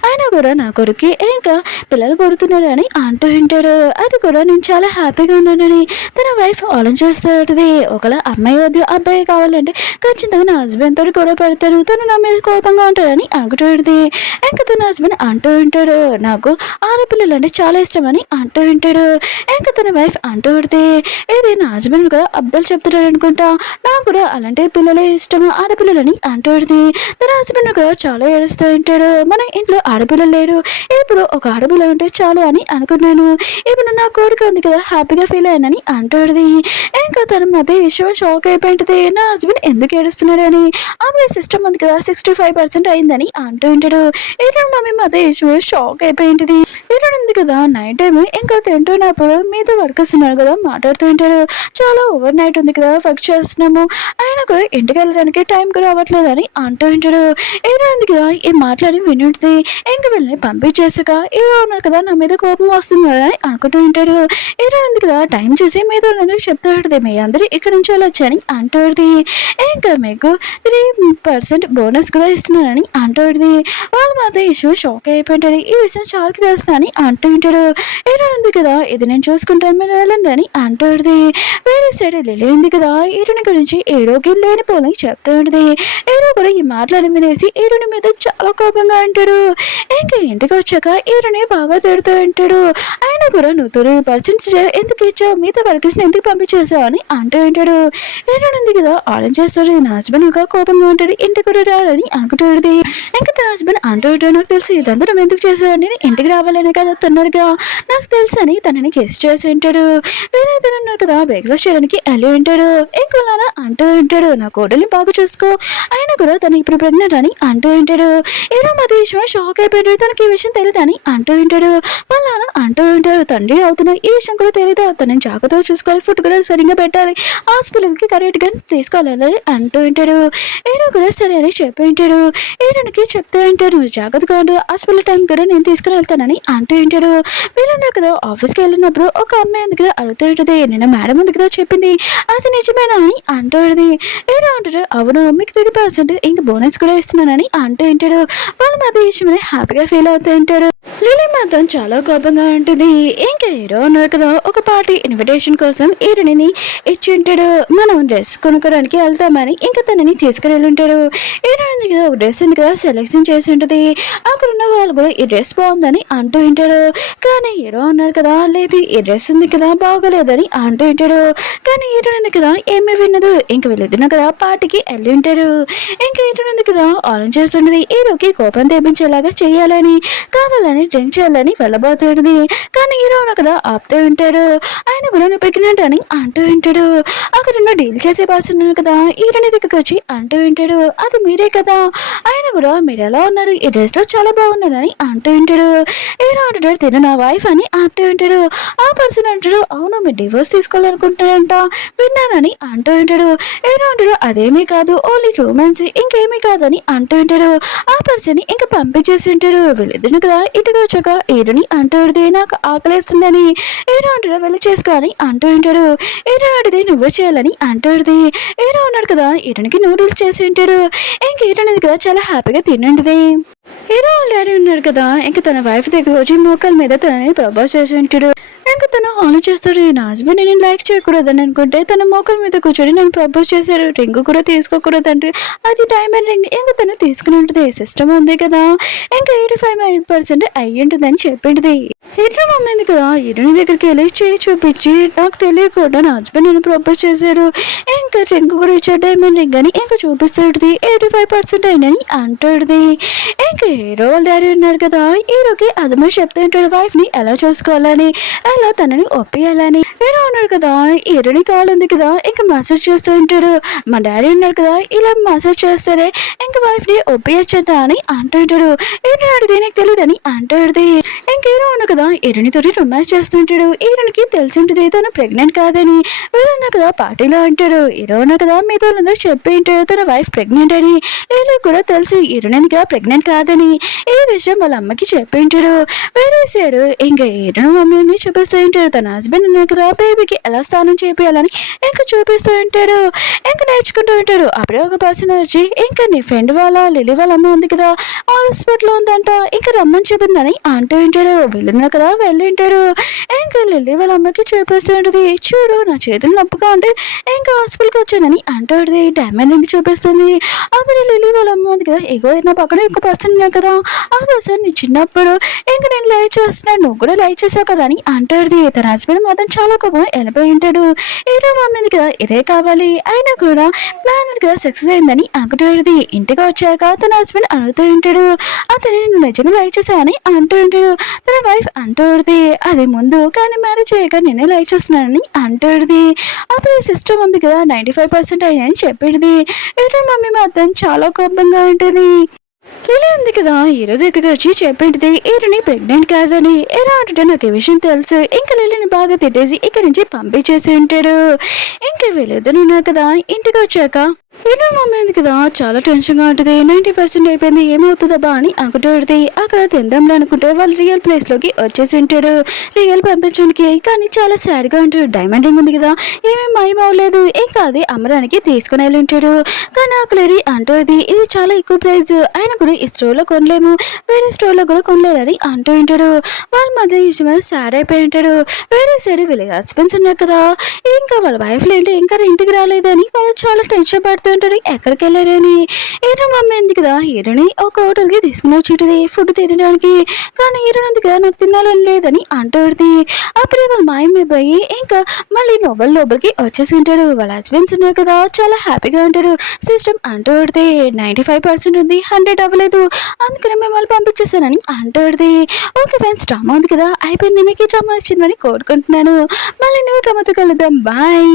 ఆయన కూడా నా కొడుకు ఇంకా పిల్లలు పడుతున్నాడు అని అంటూ ఉంటాడు. అది కూడా నేను చాలా హ్యాపీగా ఉన్నానని తన వైఫ్ ఆలోచిస్తుంది. ఒకవేళ అమ్మాయి వద్దు అబ్బాయి కావాలంటే ఖచ్చితంగా నా హస్బెండ్ తోటి కూడా పడతాను, తను నా మీద కోపంగా ఉంటాడని అనుకుంటుంది. ఇంకా తన హస్బెండ్ అంటూ ఉంటాడు, నాకు ఆడపిల్లలు అంటే చాలా ఇష్టం అని అంటూ ఉంటాడు. ఇంకా తన వైఫ్ అంటూ ఉంటే ఇది నా హస్బెండ్ కూడా అబ్బాయిలు చెప్తున్నాడు అనుకుంటా, నాకు కూడా అలాంటి పిల్లలే ఇష్టం ఆడపిల్లలని అంటూ ఉంటుంది. తన హస్బెండ్ కూడా చాలా ఏడుస్తూ ఉంటాడు. మన ఇంట్లో ఆడపిల్లలు లేరు, ఇప్పుడు ఒక ఆడపిల్ల ఉంటే చాలు అని అనుకున్నాను, ఇప్పుడు నా కోరిక ఉంది కదా హ్యాపీగా ఫీల్ అయ్యానని అంటుంది. ఇంకా తన మధ్య విషయం షాక్ అయిపోయింది. నా హస్బెండ్ ఎందుకు ఏడుస్తున్నాడు అని. అప్పుడు సిస్టమ్ ఉంది కదా 65% అయిందని అంటూ ఉంటాడు. ఈరోజు మమ్మీ మధ్య విషయం షాక్ అయిపోయింది. ఈరోజు ఉంది కదా నైట్ టైం ఇంకా తింటున్నప్పుడు మీతో వర్కర్స్ ఉన్నారు కదా మాట్లాడుతూ ఉంటాడు. చాలా ఓవర్ నైట్ ఉంది కదా వర్క్ చేస్తున్నాము, ఆయన కూడా ఇంటికి వెళ్ళడానికి టైం కూడా అవ్వట్లేదు అని అంటూ ఉంటాడు. ఈరోజు ఉంది కదా ఈ మాట్లాడి వినుంటుంది. ఇంక వెళ్ళి పంపించేసాక ఏదో ఉన్నారు కదా నా మీద కోపం వస్తుంది అని అనుకుంటూ ఉంటాడు. ఈరోజు ఉంది కదా టైం చేసి మీతో చెప్తూ ఉంటుంది, మీ అందరూ ఇక్కడ నుంచి వెళ్ళొచ్చని అంటుంది. ఇంకా మీకు 3% బోనస్ కూడా ఇస్తున్నానని అంటుంది. వాళ్ళు మాత్రం ఇష్యూ షాక్ అయిపోయింటాడు. ఈ విషయం చాలాకి తెలుస్తా అని అంటూ ఉంటాడు. ఈరోజు ఉంది కదా ఇది నేను చూసుకుంటాను మీరు వెళ్ళండి అని అంటుంది. వేరే సైడ్ లిలీ ఉంది కదా ఈరుని గురించి ఏరోకి లేని పోలని చెప్తూ ఉంటుంది. ఏరో కూడా ఈ మాట్లాడి వినేసి ఈరుని మీద చాలా కోపంగా అంటాడు. ఇంకా ఇంటికి వచ్చాక ఈరుని బాగా తిడుతూ ఉంటాడు. ఆయన కూడా నువ్వు 3% ఎందుకు ఇచ్చావు, మీతో వర్కర్స్ ఎందుకు పంపించేసావు అని అంటూ ఉంటాడు. ఈరోజు ఉంది కదా ఆరెంజ్ చేస్తాడు. నా హస్బెండ్ ఇంకా కోపంగా ఉంటాడు, ఇంటికి కూడా రాడని అనుకుంటుంది. ఇంకా తన హస్బెండ్ అంటూ ఉంటాడు, నాకు తెలుసు ఇదంతా నువ్వు ఎందుకు చేసావు, నేను ఇంటికి రావాలనే కదా తొందరగా నాకు తెలుసు అని తనని కిస్ చేసి ఉంటాడు. వేరైతే అన్నారు కదా బ్రేక్ఫాస్ట్ చేయడానికి వెళ్ళి ఉంటాడు. ఇంకోలా అంటూ ఉంటాడు, నా కోడల్ని బాగా చూసుకో, ఆయన కూడా తను ఇప్పుడు ప్రెగ్నెంట్ అని అంటూ ఉంటాడు. ఏదో మధ్య విషయం షాక్ అయిపోయాడు, తనకి ఈ విషయం తెలియదు అని అంటూ ఉంటాడు. వాళ్ళ అంటూ ఉంటాడు, తండ్రి అవుతున్నావు ఈ విషయం కూడా తెలియదు, తనని జాగ్రత్తగా చూసుకోవాలి, ఫుడ్ కూడా సరిగ్గా పెట్టాలి, హాస్పిటల్కి కరెక్ట్గా తీసుకోవాలని అంటూ ఉంటాడు. ఏదో కూడా సరే అని చెప్పి ఉంటాడు. ఏరోకి చెప్తూ ఉంటాడు, నువ్వు జాగ్రత్తగా ఉండు, హాస్పిటల్ టైం కూడా నేను తీసుకుని వెళ్తానని అంటూ ఉంటాడు. వీళ్ళన్నారు కదా ఆఫీస్కి వెళ్ళినప్పుడు ఒక అమ్మాయి ఉంది కదా అడుగుతూ ఉంటుంది, నేను మేడం ఉంది కదా చెప్పింది అది నిజమేనా అని అంటూ ఉంటుంది. ఏదో అంటాడు, అవును మీకు 3% ఇంకా బోనస్ కూడా ఇస్తున్నానని అంటూ ఉంటాడు. వాళ్ళ మధ్య విషయమని హ్యాపీగా ఫీల్ అవుతూ ఉంటాడు. లిలీ మాత్రం చాలా కోపంగా ఉంటుంది. ఇంకా హీరో ఉన్నారు కదా ఒక పార్టీ ఇన్విటేషన్ కోసం ఈరుని ఇచ్చి ఉంటాడు. మనం డ్రెస్ కొనుక్కోడానికి వెళ్తామని ఇంకా తనని తీసుకుని వెళ్ళి ఉంటాడు. ఈరుని కదా ఒక డ్రెస్ ఉంది కదా సెలెక్షన్ చేసి ఉంటుంది. అక్కడ ఉన్న వాళ్ళు కూడా ఈ డ్రెస్ బాగుందని అంటూ ఉంటాడు. కానీ హీరో అన్నాడు కదా లేదు ఈ డ్రెస్ ఉంది కదా బాగోలేదని అంటూ ఉంటాడు. కానీ ఈరుని కదా ఏమీ విన్నదు. ఇంక వెళ్ళిద్దున్నా కదా పార్టీకి వెళ్ళి ఉంటాడు. ఇంకా ఈరుని కదా ఆలోచన చేస్తుండదు, హీరోకి కోపం తెప్పించేలాగా చేయాలని కావాలని డ్రింక్ చేయాలని వెళ్ళబోతుంది. కానీ హీరో కదా ఆపుతూ ఉంటాడు. ఆయన కూడా నువ్వు ప్రెగ్నెంట్ అని అంటూ ఉంటాడు. అక్కడ ఉన్న డీల్ చేసే బాసున్నాను కదా హీరోని దగ్గరికి వచ్చి అంటూ ఉంటాడు, అది మీరే కదా, ఆయన కూడా మీరు ఎలా ఉన్నారు ఈ డ్రెస్ లో చాలా బాగున్నారని అంటూ ఉంటాడు. హీరో అంటాడు, తిను నా వైఫ్ అని అంటూ ఉంటాడు. ఆ పర్సన్ అంటాడు, అవును మీరు డివోర్స్ తీసుకోవాలనుకుంటాడంట విన్నానని అంటూ ఉంటాడు. హీరో అంటాడు, అదేమీ కాదు ఓన్లీ రొమాన్స్ ఇంకేమీ కాదని అంటూ ఉంటాడు. ఆ పర్సన్ ఇంకా పంపించేసి ఉంటాడు. వీళ్ళిద్దరు కదా ఇంటికి వచ్చాక హీరోని అంటూ ఉంటుంది, నాకు ఆకలేస్తుందని. హీరో అంటాడు, వెళ్ళి చేసుకోని అంటూ ఉంటాడు. హీరో అడిది నువ్వే చేయాలని అంటూ ఉంటుంది. హీరో ఉన్నాడు కదా హీరోనికి నూడిల్స్ చేసి ఉంటాడు. ఇంక హీరో అనేది కదా చాలా హ్యాపీగా తినంటుంది. హీరో డాడీ ఉన్నాడు కదా ఇంక తన వైఫ్ దగ్గర వచ్చి మోకాల మీద తనని ప్రపోజ్ చేసి ఉంటాడు. ఇంకా తను ఆలోచిస్తాడు, నా హస్బెండ్ నేను లైక్ చేయకూడదని అనుకుంటే తన మోకాల మీద కూర్చొని నేను ప్రపోజ్ చేశాడు, రింగ్ కూడా తీసుకోకూడదు అంటే అది డైమండ్ రింగ్. ఇంకా తను తీసుకుని ఉంటుంది. సిస్టమ్ ఉంది కదా ఇంకా 85% అయ్యి ఉంటుందని చెప్పింది. హీరో మమ్మీ కదా హీరోని దగ్గరికి వెళ్ళి చేయి చూపించి నాకు తెలియకుండా నా హస్బెండ్ నేను ప్రపోజ్ చేశాడు, ఇంకా రింగ్ కూడా ఇచ్చాడు డైమండ్ రింగ్ అని ఇంకా చూపిస్తాడు. 85% అయినని అంటాడుది. ఇంకా హీరో డాడీ ఉన్నాడు కదా హీరోకి అదమే చెప్తూ ఉంటాడు వైఫ్ ని ఎలా చూసుకోవాలని ఎలా తనని ఒప్పియాలని. హీరో ఉన్నాడు కదా హీరోని కావాలంది కదా ఇంకా మసాజ్ చేస్తూ ఉంటాడు. మా డాడీ ఉన్నాడు కదా ఇలా మసాజ్ చేస్తారే ఇంకా వైఫ్ ని ఒప్పియచ్చట అని అంటూ ఉంటాడు. హీరో అడిగితే నీకు తెలియదని అంటాడుది. ఇంక హీరో ఉన్నాడు కదా కదా హీరోనితోటి రొమాన్స్ చేస్తుంటాడు. హీరోనికి తెలిసింటుంది తను ప్రెగ్నెంట్ కాదని. వీళ్ళన్నా కదా పార్టీలో అంటాడు. హీరో ఉన్నా కదా మీతో చెప్పి ఉంటాడు తన వైఫ్ ప్రెగ్నెంట్ అని. వీళ్ళకి కూడా తెలుసు హీరోని కదా ప్రెగ్నెంట్ కాదని. ఈ విషయం వాళ్ళ అమ్మకి చెప్పి ఉంటాడు. వేరేసాడు ఇంకా హీరోని మమ్మీని చూపిస్తూ ఉంటాడు. తన హస్బెండ్ ఉన్నా కదా బేబీకి ఎలా స్నానం చేయాలని ఇంకా చూపిస్తూ ఉంటాడు. ఇంకా నేర్చుకుంటూ ఉంటాడు. అప్పుడే ఒక పర్సన్ వచ్చి ఇంకా నీ ఫ్రెండ్ వాళ్ళ లిలీ వాళ్ళ అమ్మ ఉంది కదా హాస్పిటల్లో ఉందంట ఇంకా రమ్మని చెప్పిందని అంటూ ఉంటాడు. వెళ్ళినా కదా వెళ్ళి ఉంటాడు. ఇంకా లిల్లీ వాళ్ళ అమ్మకి చూపిస్తూ ఉంటుంది. చూడు నా చేతులు నొప్పుగా ఉంటే ఇంకా హాస్పిటల్కి వచ్చానని అంటుంది. డైమండ్ రింగ్ చూపిస్తుంది. అప్పుడు లిల్లీ వాళ్ళ అమ్మ ఉంది కదా ఎగో నా పక్కన ఇంకో పర్సన్ ఉన్నా కదా ఆ పర్సన్ నీ చిన్నప్పుడు ఇంకా నేను లైక్ చేస్తున్నాను నువ్వు కూడా లైక్ చేసావు కదా అని అంటుంది. తన హస్బెండ్ మాత్రం చాలా కోపం వెళ్ళిపోయి ఉంటాడు. హీరో మమ్మీ ఉంది కదా ఇదే కావాలి అయినా కూడా ప్లాన్ ఉంది కదా సక్సెస్ అయిందని అనుకుంటుంది. ఇంటికి వచ్చాక తన హస్బెండ్ అడుగుతూ ఉంటాడు అతని నేను నిజంగా లైక్ చేశానని అంటూ ఉంటాడు. తన వైఫ్ అంటుంది అది ముందు కానీ మ్యారేజ్ చేయక నేనే లైక్ చేస్తున్నానని అంటుంది. అప్పుడు సిస్టమ్ ఉంది కదా 95% అయ్యాయని చెప్పేది. హీరో మమ్మీ మాత్రం చాలా కోపంగా ఉంటుంది. లిలీ ఉంది కదా హీరో దగ్గరికి వచ్చి చెప్పింది హీరోని ప్రెగ్నెంట్ కాదని. ఎలా అంటే నాకు ఈ విషయం తెలుసు. ఇంకా లిలీని బాగా తిట్టేసి ఇక్కడి నుంచి పంపించేసి ఉంటాడు. ఇంకా వీళ్ళిద్దరు ఉన్నారు కదా ఇంటికి వచ్చాక హీరో మమ్మీ ఉంది కదా చాలా టెన్షన్గా ఉంటుంది. 90% అయిపోయింది ఏమవుతుందబ్బా అని అనుకుంటుంది. అక్కడ తిందాంలో అనుకుంటే వాళ్ళు రియల్ ప్లేస్లోకి వచ్చేసి ఉంటాడు. రియల్ పంపించడానికి కానీ చాలా సాడ్గా ఉంటాడు. డైమండ్ రింగ్ ఉంది కదా ఏమేమి మాయం అవ్వలేదు ఇంకా అది అమ్మడానికి తీసుకుని వెళ్ళి ఉంటాడు. కానీ ఆ లేడీ అంటుంది ఇది చాలా ఎక్కువ ప్రైజ్ ఆయన కూడా ఈ స్టోర్లో కొనలేము వేరే స్టోర్లో కూడా కొనలేదని అంటూ ఉంటాడు. వాళ్ళ మధ్య ఇష్టం మీద సాడ్ అయిపోయి ఉంటాడు. వేరే సైడ్ వీళ్ళ హస్బెండ్స్ ఉన్నారు కదా ఇంకా వాళ్ళ వైఫ్లు ఏంటి ఇంకా ఇంటికి రాలేదని వాళ్ళు చాలా టెన్షన్ పడుతూ ఉంటాడు ఎక్కడికి వెళ్ళారని. హీరో మమ్మీ ఉంది కదా హీరోని ఒక హోటల్కి తీసుకుని వచ్చేది ఫుడ్ తినడానికి. కానీ హీరో ఉంది కదా నాకు తినాలని లేదని అంటుంది. అప్పుడే వాళ్ళ మాయమైపోయి ఇంకా మళ్ళీ లోపలికి వచ్చేసి ఉంటాడు. వాళ్ళ హస్బెండ్స్ ఉన్నారు కదా చాలా హ్యాపీగా ఉంటాడు. సిస్టమ్ అంటుంది 95% ఉంది 100 అవ్వలేదు అందుకని మిమ్మల్ని పంపించేసానని అంటుంది. ఓకే ఫ్రెండ్స్ డ్రామా ఉంది కదా అయిపోయింది. మీకు ఈ డ్రామా వచ్చిందని కోరుకుంటున్నాను. మళ్ళీ నువ్వు డ్రామాతో కలుద్దాం బాయ్.